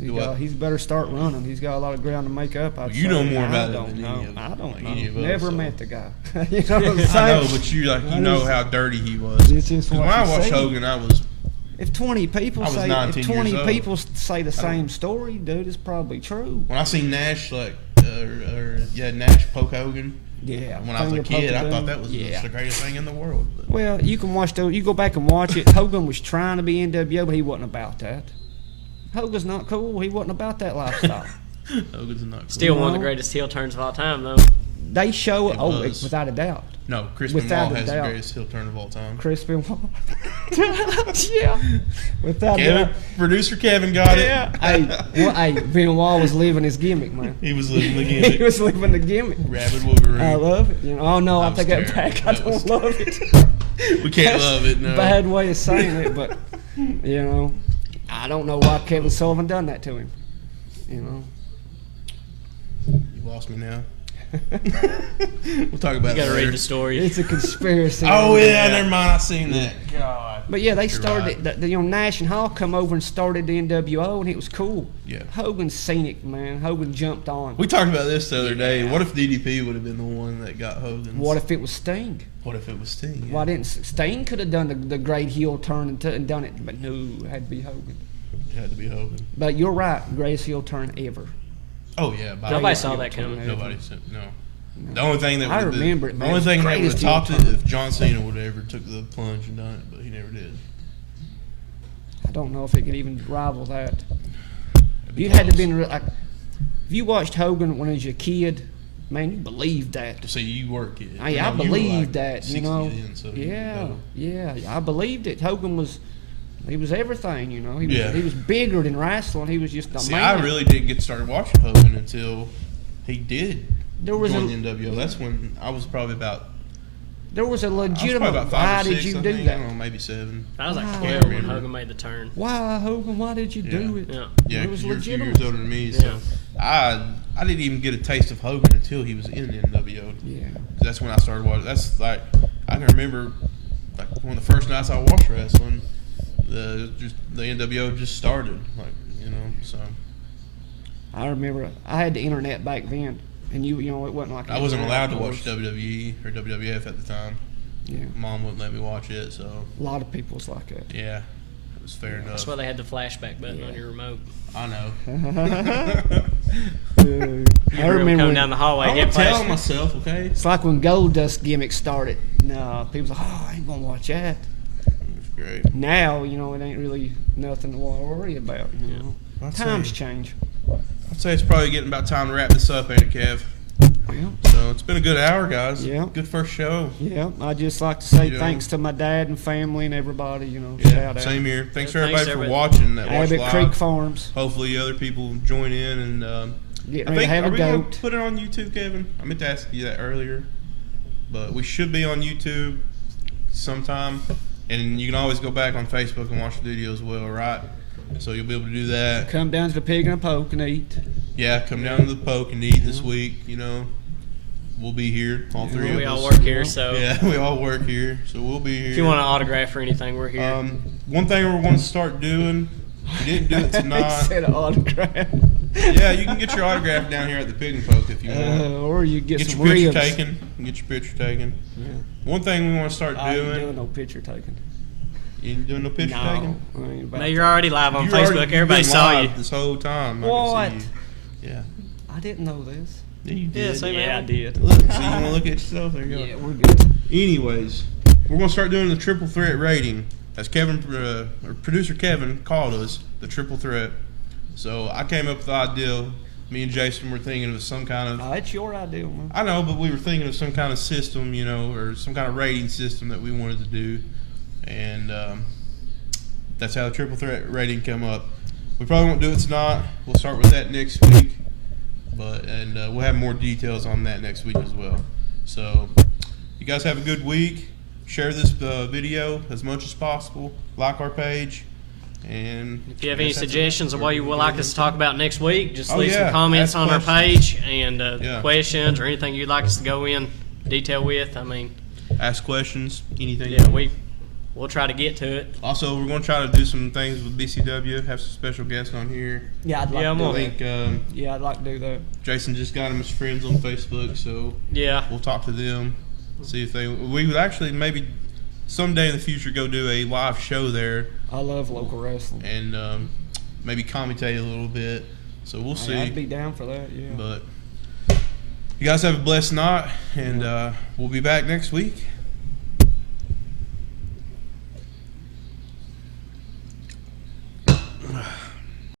Do what? He's better start running. He's got a lot of ground to make up. You know more about it I don't than know. any of- I don't like know. any of us, Never so. met the guy. You know what I'm saying? I know, but you know how dirty he was. It's just 'Cause what when I you watched see. Hogan, I was If 20 people I was say 19 if 20 years old. people say the same story, dude, it's probably true. when I seen Nash Nash poke Hogan. Yeah. When I was a finger kid, I poking thought dude. that was Yeah. just the greatest thing in the world. But Well, you can watch those. You go back and watch it. Hogan was trying to be NWO, but he wasn't about that. Hogan's not cool. He wasn't about that lifestyle. Hogan's not cool. Still one of the No. great heel turns of all time, though. They show it. It Oh, was. without a doubt. No, Chris Without Benoit a has the doubt. greatest heel turn of all time. Chris Benoit. Yeah. Without a Kevin, doubt. producer Kevin got it. Yeah. Hey, Benoit was living his gimmick, man. He was living the He gimmick. was living the gimmick. Rabid Wolverine. I love it. You know. Oh no, I That take was that back. terrible. I That was don't love it. We can't That's love it, no. Bad way of saying it, but you know, I don't know why Kevin Sullivan done that to him. You know. You lost me now. We'll talk about You it gotta later. read the story. It's a conspiracy. Oh yeah, never mind. I seen that. God. But yeah, they You're started. right. You know, Nash and Hall come over and started the NWO, and it was cool. Yeah. Hogan's seen it, man. Hogan jumped on. We talked about this the other day. What if DDP would have been the one that got Hogan's? What if it was Sting? What if it was Sting? Why didn't Sting could have done the great heel turn and done it, but no, it had to be Hogan. It had to be Hogan. But you're right, greatest heel turn ever. Oh yeah. by Nobody the saw way. that coming. Nobody said no. The only thing that I would remember it, the man. only thing that would have Greatest heel topped it turn. if John Cena would have ever took the plunge and done it, but he never did. I don't know if it could even rival that. It'd be You'd had to close. been like, if you watched Hogan when he was a kid, man, you believed that. See, you work it. Hey, I You were believed like that, 60 you know. then, so you Yeah, know. yeah, I believed it. Hogan was, he was everything, you know. Yeah. He was bigger than wrestling. He was just a See, man. I really didn't get started watching Hogan until he did There was join a- the NWO. That's when I was probably about. There was a I was probably legitimate. about Why 5 or 6. did you I do think. that? I don't know, maybe 7. I was like Wow. 12 when Remember. Hogan made the turn. Why, Hogan? Why did you do Yeah. it? Yeah. Yeah, It was 'cause you're a few legitimate. years older than me, so I didn't even get a taste of Hogan until he was in the NWO. Yeah. That's when I started watching. That's like I can remember, like one of the first nights I watched wrestling, the NWO just started, like you know. So I remember I had the internet back then, and you know it wasn't like I wasn't allowed to watch outdoors. WWE or WWF at the time. Yeah, Mom wouldn't let me watch it, so a lot of people was like that. yeah. It's fair enough. That's why they had the flashback button on your remote. I know. I remember coming down the hallway. I'm Get telling flashback. myself, okay? it's like when Gold Dust gimmicks started. No, people was like, oh, I ain't gonna watch that. It's great. Now, you know, it ain't really nothing to worry about. You know, I'd times say- change. I'd say it's probably getting about time to wrap this up, ain't it, Kev? Yeah. So it's been a good hour, guys. Yeah. Good first show. Yeah, I just like to say Yeah. thanks to my dad and family and everybody. You know, Yeah, shout out. same here. Thanks Yeah, for everybody thanks, for everybody. watching that watch Abbott live. Creek Farms. Hopefully other people join in and Getting I ready think to have are a we gonna goat. put it on YouTube, Kevin? I meant to ask you that earlier, but we should be on YouTube sometime, and you can always go back on Facebook and watch the video as well, right? So you'll be able to do that. Come down to the Pig and a Poke and eat. Yeah, come down to the Poke and eat this week. You know, we'll be here, all three of us. We all work here, so Yeah, we all work here, so we'll be here. if you want an autograph or anything, we're here. One thing we're going to start doing. We didn't do it He tonight. said autograph. Yeah, you can get your autograph down here at the Pig and Poke if you want. Or you get Get some your picture ribs. taken. You can get your picture taken. Yeah. One thing we want to start I ain't doing. doing no picture taking. You ain't doing no picture No, taking? I ain't about No, to. you're already live on You've Facebook. already- Everybody you've been saw live you. this whole time. I What? can see you. Yeah. I didn't know this. Yeah, you Yeah, did. same Yeah, I man. did. Look, so you want to look at yourself? There you go. Yeah, we're good. Anyways, we're going to start doing the triple threat rating. As Kevin, or producer Kevin called us, the triple threat. So I came up with the idea. Me and Jason were thinking of some kind of It's your idea, man. I know, but we were thinking of some kind of system, you know, or some kind of rating system that we wanted to do, and that's how the triple threat rating come up. We probably won't do it tonight. We'll start with that next week, and we'll have more details on that next week as well. So, you guys have a good week. Share this video as much as possible. Like our page. And If you have any suggestions of what you would like us to talk about next week, just Oh, leave yeah. some comments Ask on our questions. page and Yeah. questions or anything you'd like us to go in detail with. I mean, ask questions, anything. yeah, we'll try to get to it. Also, we're going to try to do some things with BCW. Have some special guests on here. Yeah, I'd like Yeah, I'm to on do I that. think Yeah, I'd like to do that. Jason just got them as friends on Facebook, so Yeah, we'll talk to them, see if we would actually maybe someday in the future go do a live show there I love local wrestling. and maybe commentate a little bit. So we'll see. I'd be down for that, yeah. But you guys have a blessed night, and we'll be back next week.